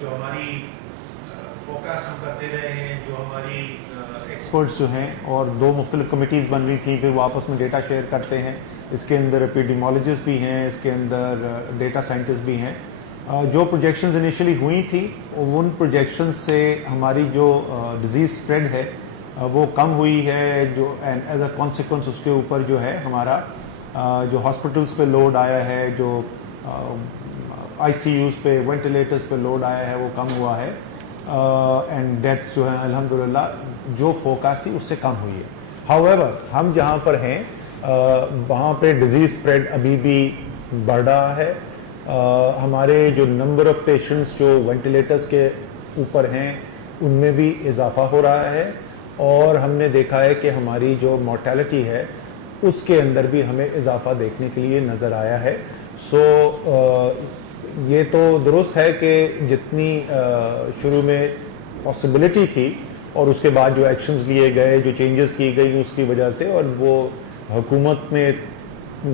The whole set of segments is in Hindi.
जो हमारी फोकस हम करते रहे हैं, जो हमारी एक्सपर्ट्स जो हैं, और दो मुख्तलिफ कमिटीज़ बन रही थी, फिर वो आपस में डेटा शेयर करते हैं। इसके अंदर एपिडेमोलॉजिस्ट भी हैं, इसके अंदर डेटा साइंटिस्ट भी हैं। जो प्रोजेक्शंस इनिशियली हुई थी उन प्रोजेक्शंस से हमारी जो डिज़ीज़ स्प्रेड है वो कम हुई है, जो एंड एज अ कॉन्सिक्वेंस उसके ऊपर जो है हमारा जो हॉस्पिटल्स पे लोड आया है, जो आईसीयूज़ पे, वेंटिलेटर्स पे लोड आया है वो कम हुआ है, एंड डेथ्स जो है अल्हम्दुलिल्लाह जो फोकास्ट थी उससे कम हुई है। हाउएवर हम जहाँ पर हैं वहाँ पे डिज़ीज़ स्प्रेड अभी भी बढ़ रहा है। हमारे जो नंबर ऑफ़ पेशेंट्स जो वेंटिलेटर्स के ऊपर हैं उनमें भी इजाफा हो रहा है, और हमने देखा है कि हमारी जो मोर्टेलिटी है उसके अंदर भी हमें इजाफा देखने के लिए नज़र आया है। सो ये तो दुरुस्त है कि जितनी शुरू में पॉसिबिलिटी थी और उसके बाद जो एक्शंस लिए गए, जो चेंजेस की गई उसकी वजह से, और वो हुकूमत ने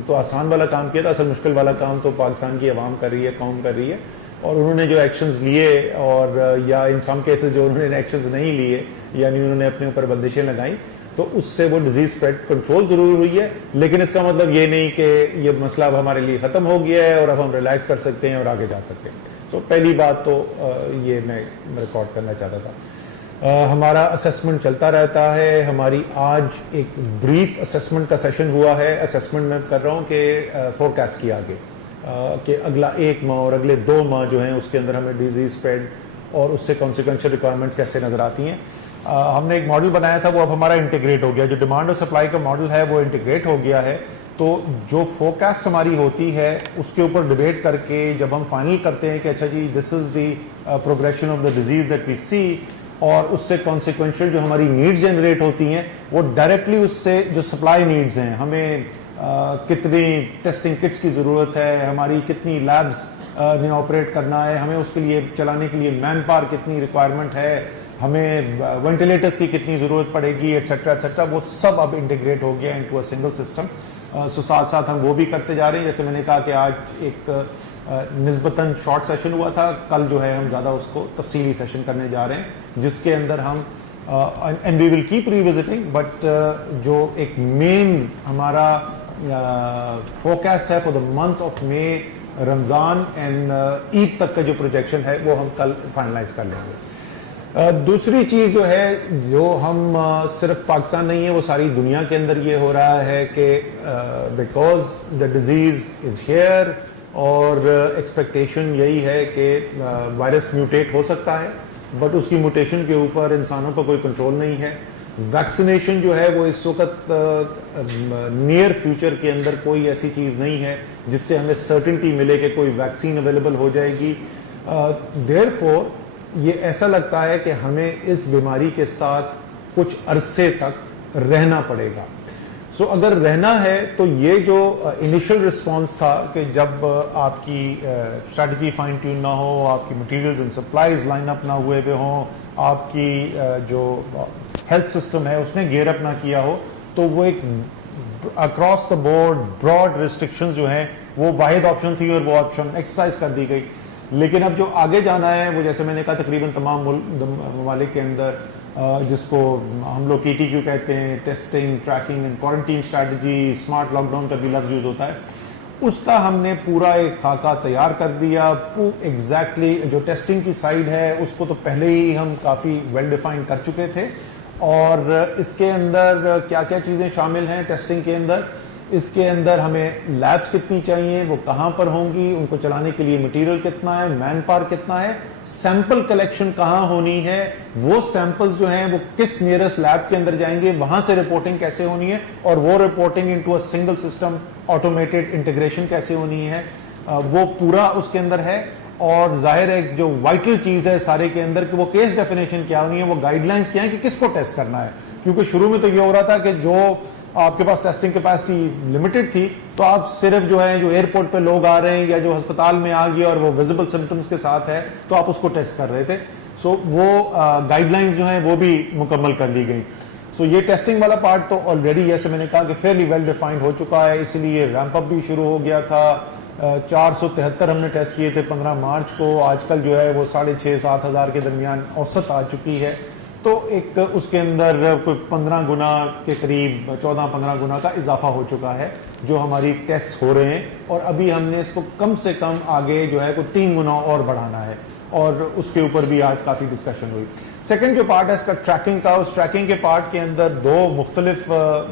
तो आसान वाला काम किया था, असल मुश्किल वाला काम तो पाकिस्तान की आवाम कर रही है, कौम कर रही है, और उन्होंने जो एक्शंस लिए, और या इन सम केसेस जो उन्होंने एक्शंस नहीं लिए, यानी उन्होंने अपने ऊपर बंदिशें लगाई, तो उससे वो डिजीज स्प्रेड कंट्रोल जरूर हुई है। लेकिन इसका मतलब ये नहीं कि ये मसला अब हमारे लिए ख़त्म हो गया है और अब हम रिलैक्स कर सकते हैं और आगे जा सकते हैं। तो पहली बात तो ये मैं रिकॉर्ड करना चाहता था। हमारा असेसमेंट चलता रहता है। हमारी आज एक ब्रीफ असेसमेंट का सेशन हुआ है। असेसमेंट मैं कर रहा हूँ कि फोरकास्ट किया आगे कि अगला 1 माह और अगले 2 माह जो हैं उसके अंदर हमें डिजीज स्प्रेड और उससे कॉन्सिक्वेंशियल रिक्वायरमेंट्स कैसे नज़र आती हैं। हमने एक मॉडल बनाया था, वो अब हमारा इंटीग्रेट हो गया। जो डिमांड और सप्लाई का मॉडल है वो इंटीग्रेट हो गया है। तो जो फोरकास्ट हमारी होती है उसके ऊपर डिबेट करके जब हम फाइनल करते हैं कि अच्छा जी this is the progression of the disease that we see, और उससे कॉन्सिक्वेंशियल जो हमारी नीड्स जनरेट होती हैं वो डायरेक्टली उससे जो सप्लाई नीड्स हैं, हमें कितनी टेस्टिंग किट्स की ज़रूरत है, हमारी कितनी लैब्स ने ऑपरेट करना है, हमें उसके लिए चलाने के लिए मैन पावर कितनी रिक्वायरमेंट है, हमें वेंटिलेटर्स की कितनी ज़रूरत पड़ेगी, एट्सेट्रा एट्सेट्रा, वो सब अब इंटीग्रेट हो गया इनटू अ सिंगल सिस्टम। सो साथ साथ हम वो भी करते जा रहे हैं। जैसे मैंने कहा कि आज एक निस्बतन शॉर्ट सेशन हुआ था, कल जो है हम ज़्यादा उसको तफसीली सेशन करने जा रहे हैं, जिसके अंदर हम and we will keep revisiting, but जो एक मेन हमारा फोरकास्ट है for the month of May, Ramzan and Eid तक का जो प्रोजेक्शन है वो हम कल फाइनलाइज कर लेंगे। दूसरी चीज़ जो है, जो हम सिर्फ पाकिस्तान नहीं है, वो सारी दुनिया के अंदर ये हो रहा है कि because the disease is here, और एक्सपेक्टेशन यही है कि वायरस म्यूटेट हो सकता है, बट उसकी म्यूटेशन के ऊपर इंसानों का कोई कंट्रोल नहीं है। वैक्सीनेशन जो है वो इस वक्त नियर फ्यूचर के अंदर कोई ऐसी चीज़ नहीं है जिससे हमें सर्टेनिटी मिले कि कोई वैक्सीन अवेलेबल हो जाएगी। देयरफॉर ये ऐसा लगता है कि हमें इस बीमारी के साथ कुछ अरसे तक रहना पड़ेगा। सो अगर रहना है तो ये जो इनिशियल रिस्पांस था कि जब आपकी स्ट्रैटेजी फाइन ट्यून ना हो, आपकी materials and supplies line up ना हुए हों, आपकी जो हेल्थ सिस्टम है उसने गेयर अप ना किया हो, तो वो एक across the board broad restrictions जो हैं वो वाहिद ऑप्शन थी और वो ऑप्शन एक्सरसाइज कर दी गई। लेकिन अब जो आगे जाना है वो, जैसे मैंने कहा, तकरीबन तमाम ममालिक के अंदर जिसको हम लोग TTQ कहते हैं, testing, tracking and quarantine strategy, smart lockdown का भी लफ्ज़ यूज़ होता है, उसका हमने पूरा एक खाका तैयार कर दिया। एग्जैक्टली जो टेस्टिंग की साइड है उसको तो पहले ही हम काफ़ी वेल डिफाइन कर चुके थे, और इसके अंदर क्या क्या चीज़ें शामिल हैं टेस्टिंग के अंदर। इसके अंदर हमें लैब्स कितनी चाहिए, वो कहाँ पर होंगी, उनको चलाने के लिए मटेरियल कितना है, मैन पावर कितना है, सैंपल कलेक्शन कहाँ होनी है, वो सैंपल्स जो हैं वो किस नियरेस्ट लैब के अंदर जाएंगे, वहाँ से रिपोर्टिंग कैसे होनी है, और वो reporting into a single system automated integration कैसे होनी है, वो पूरा उसके अंदर है। और जाहिर है जो वाइटल चीज़ है सारे के अंदर कि वो केस डेफिनेशन क्या होनी है, वो गाइडलाइंस क्या है कि किसको टेस्ट करना है। क्योंकि शुरू में तो ये हो रहा था कि जो आपके पास टेस्टिंग कैपेसिटी लिमिटेड थी, तो आप सिर्फ जो है जो एयरपोर्ट पे लोग आ रहे हैं या जो अस्पताल में आ गए और वो विजिबल सिम्टम्स के साथ है तो आप उसको टेस्ट कर रहे थे। सो वो गाइडलाइंस जो हैं वो भी मुकम्मल कर ली गई। सो ये टेस्टिंग वाला पार्ट तो ऑलरेडी, जैसे मैंने कहा, कि फेयरली वेल डिफाइंड हो चुका है, इसलिए रैंप अप भी शुरू हो गया था। 473 हमने टेस्ट किए थे 15 मार्च को, आजकल जो है वो 6,500-7 हज़ार के दरमियान औसत आ चुकी है। तो एक उसके अंदर कोई 15 गुना के करीब 14-15 गुना का इजाफा हो चुका है जो हमारी टेस्ट हो रहे हैं, और अभी हमने इसको कम से कम आगे जो है कोई 3 गुना और बढ़ाना है, और उसके ऊपर भी आज काफ़ी डिस्कशन हुई। सेकंड जो पार्ट है इसका ट्रैकिंग का, उस ट्रैकिंग के पार्ट के अंदर 2 मुख्तलिफ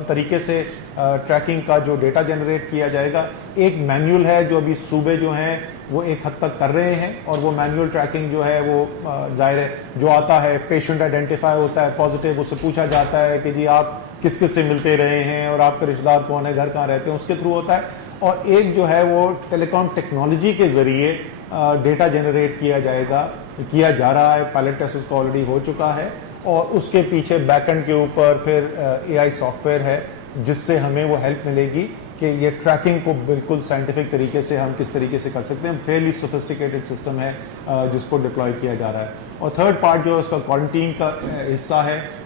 तरीके से ट्रैकिंग का जो डेटा जनरेट किया जाएगा। एक मैनुअल है जो अभी सूबे जो हैं वो एक हद तक कर रहे हैं, और वो मैनुअल ट्रैकिंग जो है वो जाहिर है जो आता है पेशेंट आइडेंटिफाई होता है पॉजिटिव, उससे पूछा जाता है कि जी आप किस किस से मिलते रहे हैं और आपके रिश्तेदार कौन है, घर कहाँ रहते हैं, उसके थ्रू होता है। और एक जो है वो टेलीकॉम टेक्नोलॉजी के ज़रिए डेटा जनरेट किया जा रहा है, पायलट टेस्ट उसका ऑलरेडी हो चुका है, और उसके पीछे बैकएंड के ऊपर फिर एआई सॉफ्टवेयर है जिससे हमें वो हेल्प मिलेगी कि ये ट्रैकिंग को बिल्कुल साइंटिफिक तरीके से हम किस तरीके से कर सकते हैं। फेयरली सोफिस्टिकेटेड सिस्टम है जिसको डिप्लॉय किया जा रहा है। और थर्ड पार्ट जो है उसका क्वारंटीन का हिस्सा है,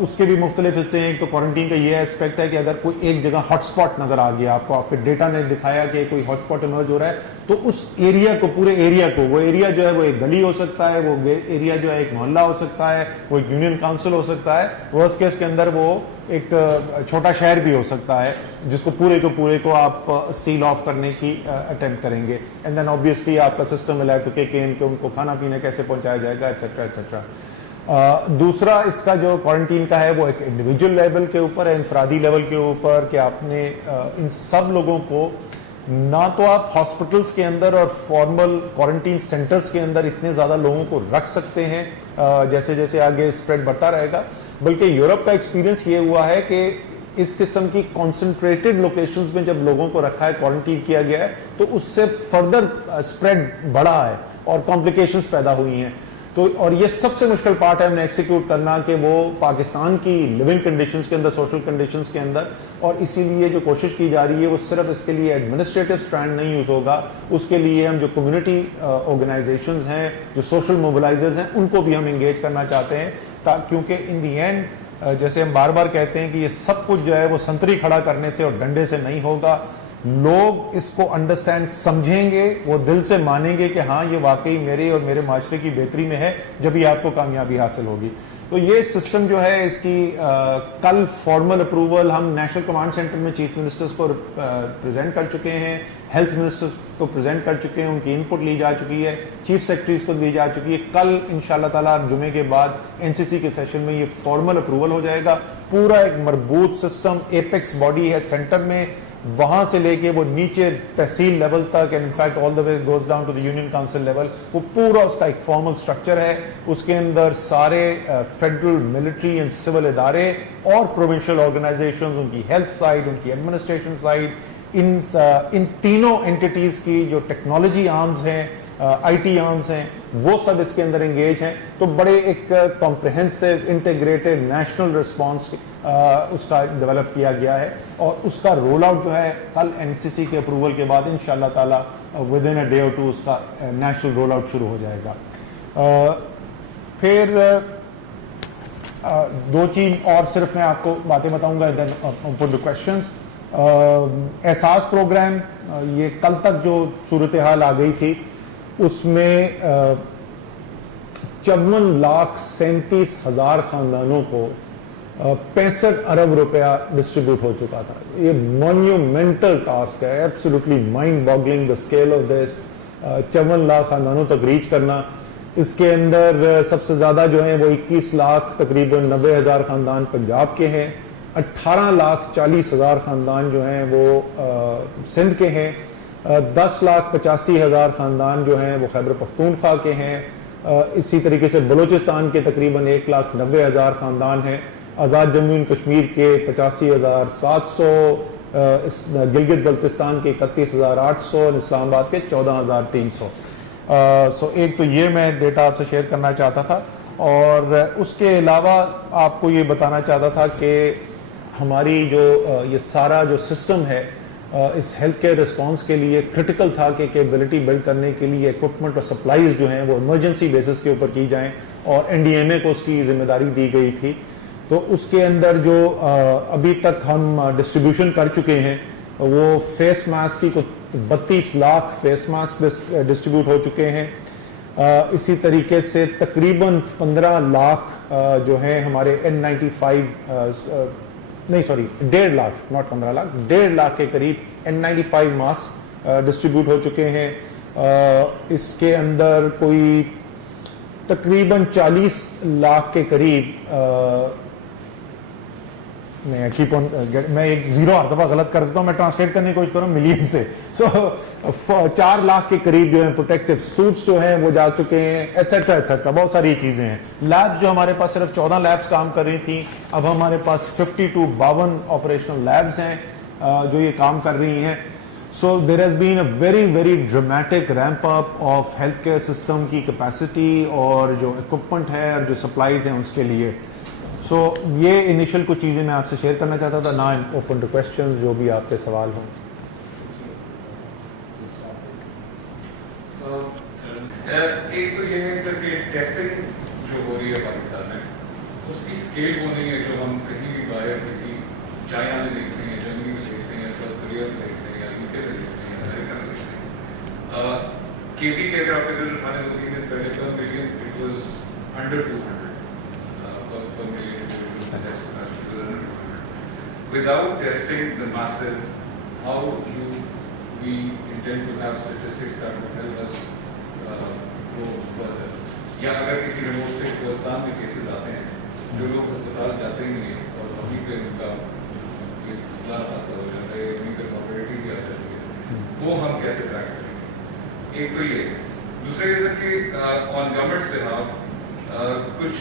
उसके भी मुख्तलिफ हिस्से हैं। तो क्वारंटीन का ये एस्पेक्ट है कि अगर कोई एक जगह हॉटस्पॉट नजर आ गया आपको, आपके डेटा ने दिखाया कि कोई हॉटस्पॉट इमर्ज हो रहा है, तो उस एरिया को, पूरे एरिया को, वो एरिया जो है वो एक गली हो सकता है, वो एरिया जो है एक मोहल्ला हो सकता है, वो एक यूनियन काउंसिल हो सकता है, वर्स्ट केस के अंदर वो एक छोटा शहर भी हो सकता है, जिसको पूरे को आप सील ऑफ करने की अटेम्प्ट करेंगे। एंड देन ऑब्वियसली आपका system will have to kick in कि उनको खाना पीना कैसे पहुंचाया जाएगा, एटसेट्रा एटसेट्रा। दूसरा इसका जो क्वारंटीन का है वो एक इंडिविजुअल लेवल के ऊपर है, इंफरादी लेवल के ऊपर, कि आपने इन सब लोगों को ना तो आप हॉस्पिटल्स के अंदर और फॉर्मल क्वारंटीन सेंटर्स के अंदर इतने ज़्यादा लोगों को रख सकते हैं जैसे जैसे आगे स्प्रेड बढ़ता रहेगा, बल्कि यूरोप का एक्सपीरियंस ये हुआ है कि इस किस्म की कॉन्सेंट्रेटेड लोकेशंस में जब लोगों को रखा है, क्वारंटीन किया गया है, तो उससे फर्दर स्प्रेड बढ़ा है और कॉम्प्लिकेशंस पैदा हुई हैं। तो और ये सबसे मुश्किल पार्ट है हमने एक्सिक्यूट करना कि वो पाकिस्तान की लिविंग कंडीशंस के अंदर, सोशल कंडीशंस के अंदर, और इसीलिए जो कोशिश की जा रही है वो सिर्फ इसके लिए एडमिनिस्ट्रेटिव स्ट्रैंड नहीं यूज होगा, उसके लिए हम जो कम्युनिटी ऑर्गेनाइजेशंस हैं, जो सोशल मोबिलाइजर्स हैं, उनको भी हम इंगेज करना चाहते हैं, क्योंकि इन दी एंड जैसे हम बार बार कहते हैं कि ये सब कुछ जो है वो संतरी खड़ा करने से और डंडे से नहीं होगा। लोग इसको अंडरस्टैंड समझेंगे, वो दिल से मानेंगे कि हाँ ये वाकई मेरे और मेरे माशरे की बेहतरी में है, जब ही आपको कामयाबी हासिल होगी। तो ये सिस्टम जो है इसकी कल फॉर्मल अप्रूवल हम नेशनल कमांड सेंटर में चीफ मिनिस्टर्स को प्रेजेंट कर चुके हैं, हेल्थ मिनिस्टर्स को प्रेजेंट कर चुके हैं, उनकी इनपुट ली जा चुकी है, चीफ सेक्रेटरीज को दी जा चुकी है। कल इंशाल्लाह ताला जुमे के बाद एनसीसी के सेशन में ये फॉर्मल अप्रूवल हो जाएगा। पूरा एक मरबूत सिस्टम, एपेक्स बॉडी है सेंटर में, वहां से लेके वो नीचे तहसील लेवल तक, and in fact all the way goes down to the union council level, वो पूरा उसका एक फॉर्मल स्ट्रक्चर है। उसके अंदर सारे फेडरल, मिलिट्री एंड सिविल इदारे और प्रोविंशियल ऑर्गेनाइजेशंस, उनकी हेल्थ साइड, उनकी एडमिनिस्ट्रेशन साइड, इन तीनों एंटिटीज की जो टेक्नोलॉजी आर्म्स हैं, आईटी आर्म्स हैं, वो सब इसके अंदर एंगेज हैं। तो बड़े एक कॉम्प्रिहेंसिव इंटीग्रेटेड नेशनल रिस्पांस उसका डेवलप किया गया है, और उसका रोल आउट जो है कल एनसीसी के अप्रूवल के बाद इंशाल्लाह ताला विद इन अ डे और टू उसका नेशनल रोल आउट शुरू हो जाएगा। फिर 2-3 और सिर्फ मैं आपको बातें बताऊंगा, देन फॉर द क्वेश्चंस। एहसास प्रोग्राम, ये कल तक जो सूरत हाल आ गई थी उसमें 54,37,000 खानदानों को 65 अरब रुपया डिस्ट्रीब्यूट हो चुका था। ये मॉन्यूमेंटल टास्क है, absolutely mind boggling the scale of this. 54 lakh खानदानों तक रीच करना। इसके अंदर सबसे ज्यादा जो है वो 21 लाख तकरीबन 90,000 खानदान पंजाब के हैं, 18,40,000 खानदान जो हैं वो सिंध के हैं, 10,85,000 खानदान जो हैं वो खैबर पख्तूनख्वा के हैं। इसी तरीके से बलूचिस्तान के तकरीबन 1,90,000 खानदान हैं, आज़ाद जम्मू एंड कश्मीर के 85,700, गिलगित बल्तिस्तान के 31,800, इस्लामाबाद के 14,300। सो एक तो ये मैं डेटा आपसे शेयर करना चाहता था, और उसके अलावा आपको ये बताना चाहता था कि हमारी जो ये सारा जो सिस्टम है इस हेल्थ केयर रिस्पॉन्स के लिए क्रिटिकल था कि कैपेबिलिटी बिल्ड करने के लिए इक्विपमेंट और सप्लाईज जो हैं वो इमरजेंसी बेसिस के ऊपर की जाएं, और एनडीएमए को उसकी जिम्मेदारी दी गई थी। तो उसके अंदर जो अभी तक हम डिस्ट्रीब्यूशन कर चुके हैं वो फेस मास्क की 32 लाख फेस मास्क डिस्ट्रीब्यूट हो चुके हैं। इसी तरीके से तकरीबन 15 लाख जो है हमारे N95 नहीं सॉरी 1.5 लाख, नॉट 15 लाख, 1.5 लाख के करीब N95 मास्क डिस्ट्रीब्यूट हो चुके हैं। इसके अंदर कोई तकरीबन 40 लाख के करीब मैं एक जीरो हर दफा गलत कर देता हूं, मैं ट्रांसलेट करने की कोशिश करूं मिलियन से। 4 लाख के करीब जो है प्रोटेक्टिव सूट्स जो हैं वो जा चुके हैं, एटसेट्रा एटसेट्रा, बहुत सारी चीजें हैं। लैब्स जो हमारे पास सिर्फ 14 लैब्स काम कर रही थी, अब हमारे पास 52 ऑपरेशनल लैब्स हैं जो ये काम कर रही हैं। So there has been a very very dramatic ramp up of health care system की कैपेसिटी और जो इक्विपमेंट है और जो सप्लाईज हैं उसके लिए। सो ये इनिशियल कुछ चीज़ें मैं आपसे शेयर करना चाहता था। ना I am open two questions, जो भी आपके सवाल हों। एक तो ये है सर कि टेस्टिंग जो हो रही है पाकिस्तान में, उसकी स्केल वो नहीं है जो हम कहीं भी बाहर किसी चाइना में देखते हैं, जर्मनी में देखते हैं, साउथ कोरिया में देखते हैं, या यूके में देखते हैं, अमेरिका में देखते हैं। केवी के अगर आप फिगर्स उठाने 2-3 दिन पहले पर million it was under 200 per million test capacity. Without testing the masses, how do we intend to have statistics that would help us go further? या अगर किसी रिमोट से हिंदुस्तान में केसेस आते हैं, जो लोग अस्पताल जाते ही नहीं है और वहीं पे उनका हादसा हो जाता है, वहीं पर मॉर्बिडिटी भी आ जाती है, वो हम कैसे ट्रैक करेंगे? एक तो ये। दूसरा ये सर कि ऑन गवर्नमेंट्स बिहाफ कुछ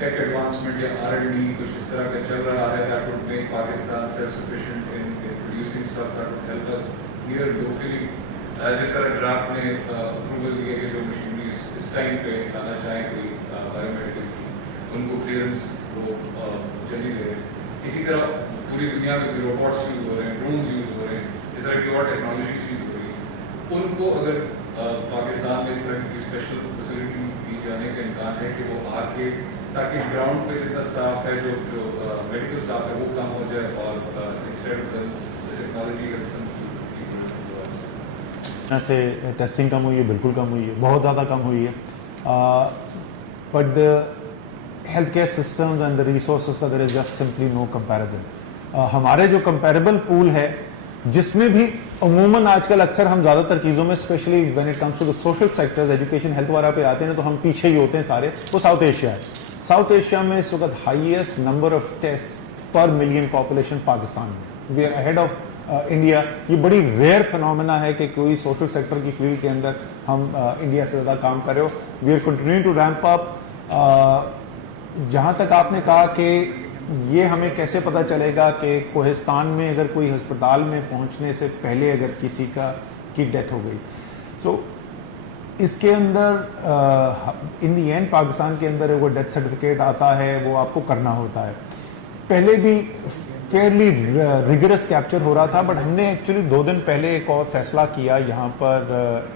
टेक एडवांसमेंट या R&D कुछ इस तरह का चल रहा है that would make Pakistan self-sufficient in producing stuff that would help us here locally. जिस तरह ड्राफ्ट ने अप्रूवल दिए कि जो मशीनरी इस टाइम पे लाना चाहे कोई बायोमेडिकल, उनको क्लियरेंस वो जल्दी दे। इसी तरह पूरी दुनिया में रोबोट्स यूज हो रहे हैं, ड्रोन्स यूज हो रहे हैं, इस तरह की और टेक्नोलॉजीज यूज हो रही है। उनको अगर पाकिस्तान में इस तरह की स्पेशल फैसिलिटी दी जाने का इम्कान है कि वो आके ताकि ग्राउंड पे जितना स्टाफ है जो मेडिकल स्टाफ है वो कम हो जाए और इंस्टेड ऑफ द टेक्नोलॉजी से टेस्टिंग कम हुई है, बिल्कुल कम हुई है, बहुत ज़्यादा कम हुई है। But the health care systems and the resources का there is just simply no comparison. हमारे जो कंपेरेबल पूल है जिसमें भी अमूमन आजकल अक्सर हम ज़्यादातर चीज़ों में specially when it comes to the social sectors, education, health वगैरह पे आते हैं ना, तो हम पीछे ही होते हैं सारे। वो साउथ एशिया है। साउथ एशिया में इस वक्त highest number of test per million population Pakistan में, we are ahead of India. ये बड़ी रेयर फिनोमेना है कि कोई सोशल सेक्टर की फील्ड के अंदर हम इंडिया से ज़्यादा काम कर रहे हो। We are continuing to ramp up. जहाँ तक आपने कहा कि ये हमें कैसे पता चलेगा कि कोहिस्तान में अगर कोई अस्पताल में पहुँचने से पहले अगर किसी की डेथ हो गई, तो इसके अंदर इन दी एंड पाकिस्तान के अंदर वो डेथ सर्टिफिकेट आता है, वो आपको करना होता है। पहले भी फेयरली रिगरस कैप्चर हो रहा था, बट हमने एक्चुअली 2 दिन पहले एक और फैसला किया यहाँ पर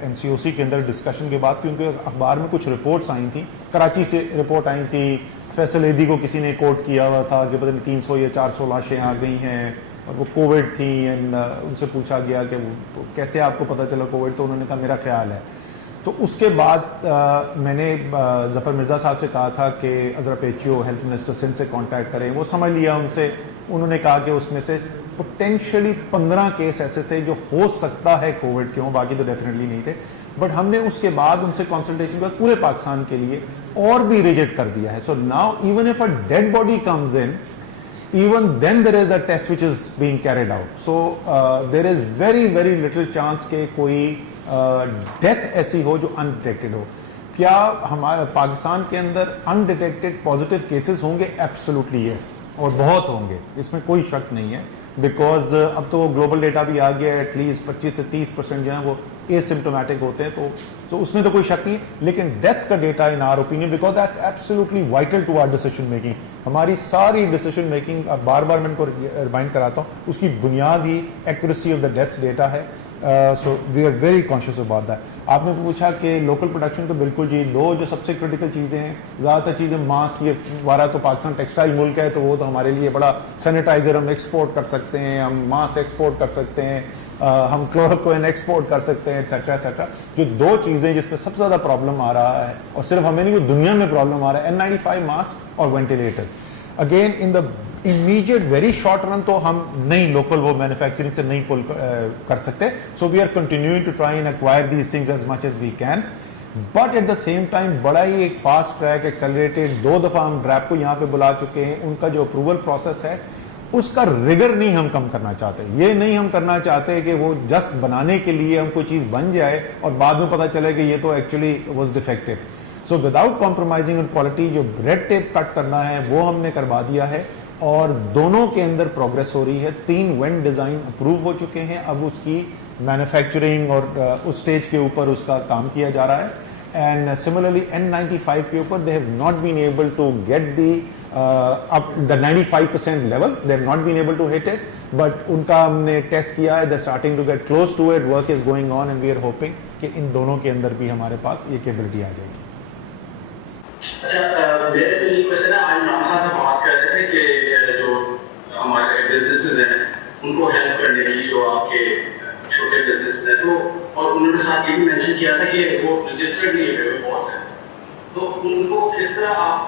NCOC के अंदर डिस्कशन के बाद, क्योंकि अखबार में कुछ रिपोर्ट्स आई थी, कराची से रिपोर्ट आई थी, फैसल एदी को किसी ने कोट किया हुआ था कि पता नहीं 300 या 400 लाशें आ गई हैं और वो कोविड थी। एंड उनसे पूछा गया कि वो कैसे आपको पता चला कोविड, तो उन्होंने कहा मेरा ख्याल है। तो उसके बाद मैंने जफ़र मिर्ज़ा साहब से कहा था कि अज़रफ पेचियो हेल्थ मिनिस्टर सिंध से कांटेक्ट करें। वो समझ लिया उनसे, उन्होंने कहा कि उसमें से पोटेंशियली 15 केस ऐसे थे जो हो सकता है कोविड के हों, बाकी तो डेफिनेटली नहीं थे। बट हमने उसके बाद उनसे कंसल्टेशन के बाद पूरे पाकिस्तान के लिए और भी रिजेक्ट कर दिया है। So now even if a dead body comes in, even then there is a test which is being carried out. So there is very very little chance कि कोई डेथ ऐसी हो जो अनडिटेक्टेड हो। क्या हमारे पाकिस्तान के अंदर अनडिटेक्टेड पॉजिटिव केसेस होंगे? एब्सोल्युटली यस, और बहुत होंगे, इसमें कोई शक नहीं है। बिकॉज अब तो ग्लोबल डेटा भी आ गया है, एटलीस्ट 25 से 30% जो है वो एसिम्प्टोमेटिक होते हैं, तो उसमें तो कोई शक नहीं। लेकिन डेथ्स का data in our opinion, because that's absolutely vital to our decision making, हमारी सारी डिसीजन मेकिंग, बार बार मैं इनको रिमाइंड कराता हूँ, उसकी बुनियाद ही accuracy of the death data है। So we are very conscious about that. आपने पूछा कि लोकल प्रोडक्शन तो बिल्कुल जी, दो जो सबसे क्रिटिकल चीज़ें हैं, ज़्यादातर चीज़ें मास, ये हमारा तो पाकिस्तान टेक्सटाइल मुल्क है, तो वो तो हमारे लिए बड़ा सैनिटाइज़र हम एक्सपोर्ट कर सकते हैं, हम मास एक्सपोर्ट कर सकते हैं, हम क्लोरोक्विन एक्सपोर्ट कर सकते हैं, एक्सेट्रा एक्सेट्रा। जो दो चीज़ें जिसमें सबसे ज़्यादा प्रॉब्लम आ रहा है, और सिर्फ हमें नहीं, दुनिया में प्रॉब्लम आ रहा है, N95 मास्क और ventilators. Again in the immediate very short run तो हम नहीं लोकल वो मैन्युफैक्चरिंग से नहीं पुल कर सकते, so we are continuing to try and acquire these things as much as we can, but at the same time बड़ा ही एक फास्ट ट्रैक एक्सेलरेटेड 2 दफा हम ड्रैप को यहाँ पे बुला चुके हैं, उनका जो अप्रूवल प्रोसेस है उसका रिगर नहीं हम कम करना चाहते। ये नहीं हम करना चाहते कि वो जस्ट बनाने के लिए हम कोई चीज बन जाए और बाद में पता चले कि ये तो actually was defective. So without compromising on quality जो रेड टेप कट करना है वो हमने करवा दिया है और दोनों के अंदर प्रोग्रेस हो रही है। 3 वेंट डिजाइन अप्रूव हो चुके हैं, अब उसकी मैन्युफैक्चरिंग और उस स्टेज के ऊपर उसका काम किया जा रहा है। एंड सिमिलरली N95 के ऊपर they have not been able to get up the 95% level, they have not been able to hit it, but उनका हमने टेस्ट किया है, they're starting to get close to it, work is going on and we are hoping कि इन दोनों के अंदर भी हमारे पास ये कैपेबिलिटी आ जाएगी। अच्छा, मेरे से ये क्वेश्चन है, आज नाम से बात कर रहे थे कि जो हमारे बिजनेसेस हैं उनको हेल्प करने की, जो आपके छोटे बिजनेसेस हैं, तो और उन्होंने साथ ये भी मेंशन किया था कि वो रजिस्टर्ड नहीं है बहुत है, तो उनको किस तरह आप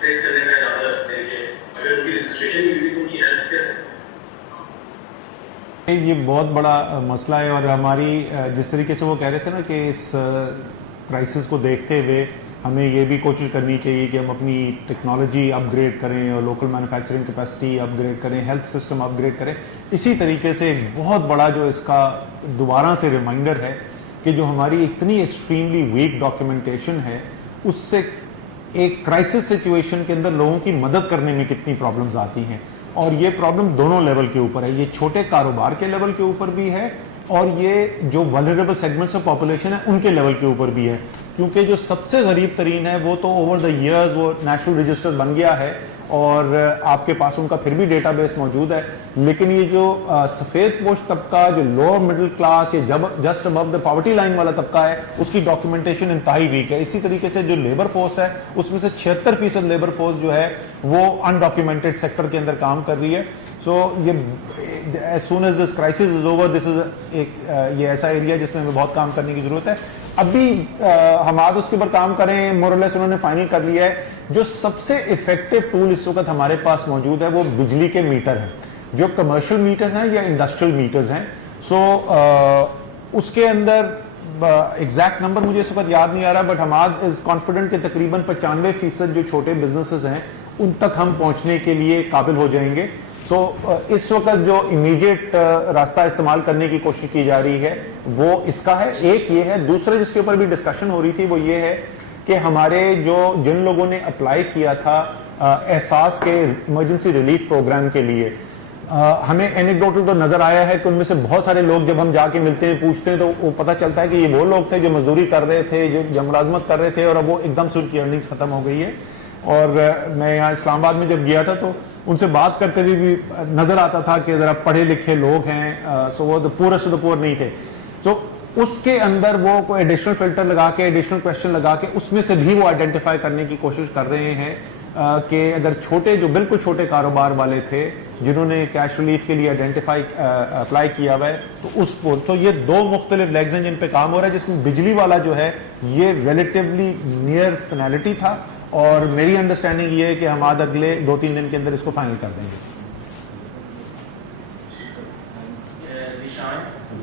ट्रेस करने का इरादा रखते हैं कि अगर उनकी रजिस्ट्रेशन नहीं हुई तो उनकी हेल्प कैसे? ये बहुत बड़ा मसला है और हमारी जिस तरीके से वो कह रहे थे ना कि इस क्राइसिस को देखते हुए हमें ये भी कोशिश करनी चाहिए कि हम अपनी टेक्नोलॉजी अपग्रेड करें और लोकल मैन्युफैक्चरिंग कैपेसिटी अपग्रेड करें, हेल्थ सिस्टम अपग्रेड करें। इसी तरीके से एक बहुत बड़ा जो इसका दोबारा से रिमाइंडर है कि जो हमारी इतनी एक्सट्रीमली वीक डॉक्यूमेंटेशन है उससे एक क्राइसिस सिचुएशन के अंदर लोगों की मदद करने में कितनी प्रॉब्लम्स आती हैं, और ये प्रॉब्लम दोनों लेवल के ऊपर है। ये छोटे कारोबार के लेवल के ऊपर भी है और ये जो वल्नरेबल सेगमेंट्स ऑफ पॉपुलेशन है उनके लेवल के ऊपर भी है, क्योंकि जो सबसे गरीब तरीन है वो तो ओवर द इयर्स वो नेशनल रजिस्टर बन गया है और आपके पास उनका फिर भी डेटाबेस मौजूद है, लेकिन ये जो सफ़ेद पोश तबका, जो लोअर मिडिल क्लास या just above the poverty line वाला तबका है, उसकी डॉक्यूमेंटेशन इंतहाई वीक है। इसी तरीके से जो लेबर फोर्स है उसमें से 76% लेबर फोर्स जो है वो अनडॉक्यूमेंटेड सेक्टर के अंदर काम कर रही है। सो ये as soon as this crisis is over, this is एक ये ऐसा एरिया जिसमें हमें बहुत काम करने की जरूरत है। अभी हम आज उसके ऊपर काम करें, मोरलेस उन्होंने फाइनल कर लिया है। जो सबसे इफेक्टिव टूल इस वक्त हमारे पास मौजूद है वो बिजली के मीटर हैं, जो कमर्शियल मीटर हैं या इंडस्ट्रियल मीटर्स हैं। सो उसके अंदर एग्जैक्ट नंबर मुझे इस वक्त याद नहीं आ रहा, बट हमाद इज कॉन्फिडेंट कि तकरीबन 95% जो छोटे बिजनेसेस हैं उन तक हम पहुंचने के लिए काबिल हो जाएंगे। सो इस वक्त जो इमीडिएट रास्ता इस्तेमाल करने की कोशिश की जा रही है वो इसका है, एक ये है। दूसरा जिसके ऊपर भी डिस्कशन हो रही थी वो ये है कि हमारे जिन लोगों ने अप्लाई किया था एहसास के इमरजेंसी रिलीफ प्रोग्राम के लिए, हमें एनेक्डोटल तो नजर आया है कि उनमें से बहुत सारे लोग जब हम जाके मिलते हैं पूछते हैं तो वो पता चलता है कि ये वो लोग थे जो मजदूरी कर रहे थे, जो मुलाजमत कर रहे थे और अब वो एकदम से उनकी अर्निंग्स खत्म हो गई है। और मैं यहाँ इस्लामाबाद में जब गया था तो उनसे बात करते हुए भी नजर आता था कि जरा पढ़े लिखे लोग हैं, सो वो पूरेस्ट ऑफ द पुअर नहीं थे। सो उसके अंदर वो कोई एडिशनल फिल्टर लगा के, एडिशनल क्वेश्चन लगा के उसमें से भी वो आइडेंटिफाई करने की कोशिश कर रहे हैं कि अगर छोटे, जो बिल्कुल छोटे कारोबार वाले थे जिन्होंने कैश रिलीफ के लिए आइडेंटिफाई अप्लाई किया हुआ है तो उसको, तो ये 2 मुख्तलिफ लेग्स हैं जिन पे काम हो रहा है, जिसमें बिजली वाला जो है ये रिलेटिवली नियर फिनैलिटी था और मेरी अंडरस्टैंडिंग ये है कि हम आज अगले 2-3 दिन के अंदर इसको फाइनल कर देंगे।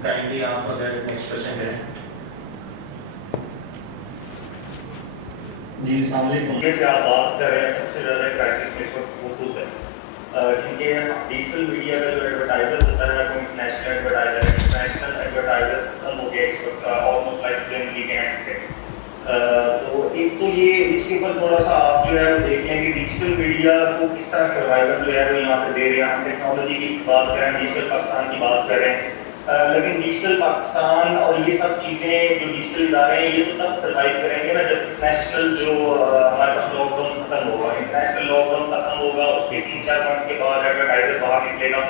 काइंडली आप अगर नेक्स्ट क्वेश्चन करें। जी सामने से आप बात कर रहे हैं, सबसे ज़्यादा क्राइसिस में इस वक्त मौजूद है, क्योंकि डिजिटल मीडिया का जो एडवर्टाइजर होता है वो इंटरनेशनल एडवर्टाइजर खत्म हो गया इस वक्त, almost like generally can say. तो एक तो ये इसके ऊपर थोड़ा सा आप जो है वो देख लें कि डिजिटल मीडिया को किस तरह सर्वाइवल जो है वो यहाँ पे दे रहे हैं। हम टेक्नोलॉजी की बात करें, डिजिटल पाकिस्तान की बात करें, लेकिन डिजिटल पाकिस्तान और ये सब चीज़ें जो डिजिटल इदारे हैं ये तो तब सर्वाइव करेंगे ना जब इंटरनेशनल जो हमारे पास लॉकडाउन खत्म होगा। इंटरनेशनल लॉकडाउन खत्म होगा, उसके 3-4 मंथ के बाद एडवर्टाइजर बाहर निकलेगा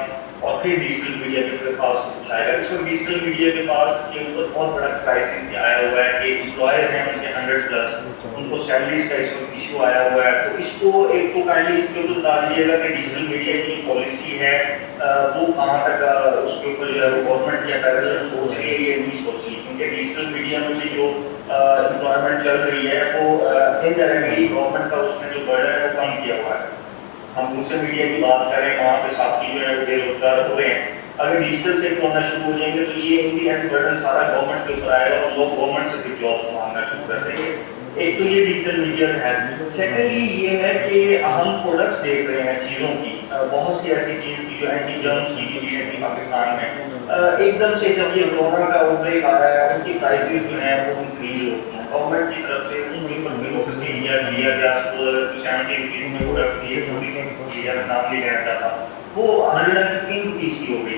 और फिर डिजिटल मीडिया के पास कुछ आएगा। इस वक्त डिजिटल मीडिया के पास के ऊपर बहुत बड़ा क्राइसिस आया हुआ है कि एम्प्लॉयर्स हैं उनके 100+, उनको सैलरीज का इस वक्त इशू आया हुआ है। तो इसको एक तो काइंडली इसके ऊपर बता दीजिएगा कि डिजिटल मीडिया की पॉलिसी है वो कहाँ तक उसके ऊपर जो है गवर्नमेंट या फेडरल सोच रही है या नहीं सोच रही, क्योंकि डिजिटल मीडिया में से जो एम्प्लॉयमेंट चल रही है वो इनडायरेक्टली गवर्नमेंट का उसमें जो बर्डन है वो कम किया हुआ है। हम दूसरे मीडिया की बात करें वहाँ पे साथी जो है वो बेरोजगार हो रहे हैं, अगर डिजिटल से होना शुरू हो जाएंगे तो ये इन दी एंड बर्डन सारा गवर्नमेंट के ऊपर आएगा और लोग गवर्नमेंट से फिर जॉब मांगना शुरू कर देंगे। एक तो ये डिजिटल मीडिया है। सेकेंडली ये है कि हम प्रोडक्ट्स देख रहे हैं चीज़ों की, बहुत सी ऐसी चीज़ की जो एंटी जर्म्स की भी है पाकिस्तान में। एकदम से जब ये कोरोना का आउटब्रेक आ रहा है उनकी प्राइसेस जो है वो इंक्रीज होती हैं। गवर्नमेंट की तरफ से उसके ऊपर दिया गया 70 रुपीज़ में प्रोडक्ट दिए, नाम नहीं रहता था, वो 115 रुपीज़ की हो गई।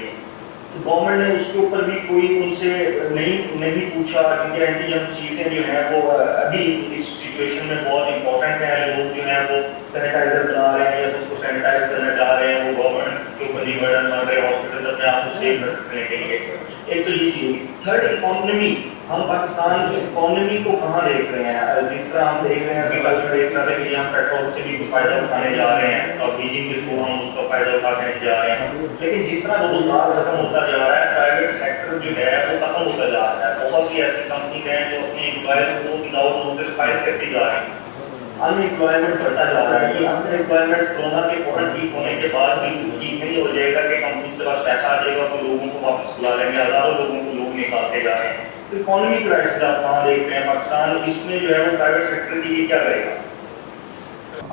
तो गवर्नमेंट ने उसके ऊपर भी कोई उनसे नहीं पूछा, क्योंकि एंटी जर्म चीज़ें जो हैं वो अभी इस सिचुएशन में बहुत इंपॉर्टेंट है। लोग जो है वो सैनिटाइजर बना रहे हैं या उसको सैनिटाइज करना चाह रहे हैं, वो गवर्नमेंट के ऊपर ही बर्डन बन रहे हैं हॉस्पिटल अपने आप को सेफ रखने के लिए। एक तो ये चीज़। Third, economy. हम पाकिस्तान की इकोनॉमी को कहाँ देख रहे हैं? जिस तरह हम देख रहे हैं अभी कल देख रहे थे कि हम पेट्रोल से भी फायदा उठाने जा रहे हैं और बीजिंग बिल्कुल हम उसका फायदा उठाने जा रहे हैं, लेकिन जिस तरह रोजगार खत्म होता जा रहा है, प्राइवेट सेक्टर जो है वो खत्म होता जा रहा है। बहुत सी ऐसी कंपनी हैं जो अपने एम्प्लॉयज को विदाउट नोटिस फायर करती जा रही हैं। अनएम्प्लॉयमेंट बढ़ता जा रहा है। ये अनएम्प्लॉयमेंट कोरोना के फौरन ठीक होने के बाद भी ठीक नहीं हो जाएगा कि कंपनी के पास पैसा आ जाएगा तो लोगों को वापस बुला लेंगे, हजारों लोगों को लोग निकालते जा रहे हैं। तो इकोनॉमी क्राइसिस आप कहाँ देख रहे हैं पाकिस्तान, इसमें जो है वो प्राइवेट सेक्टर की ये क्या करेगा?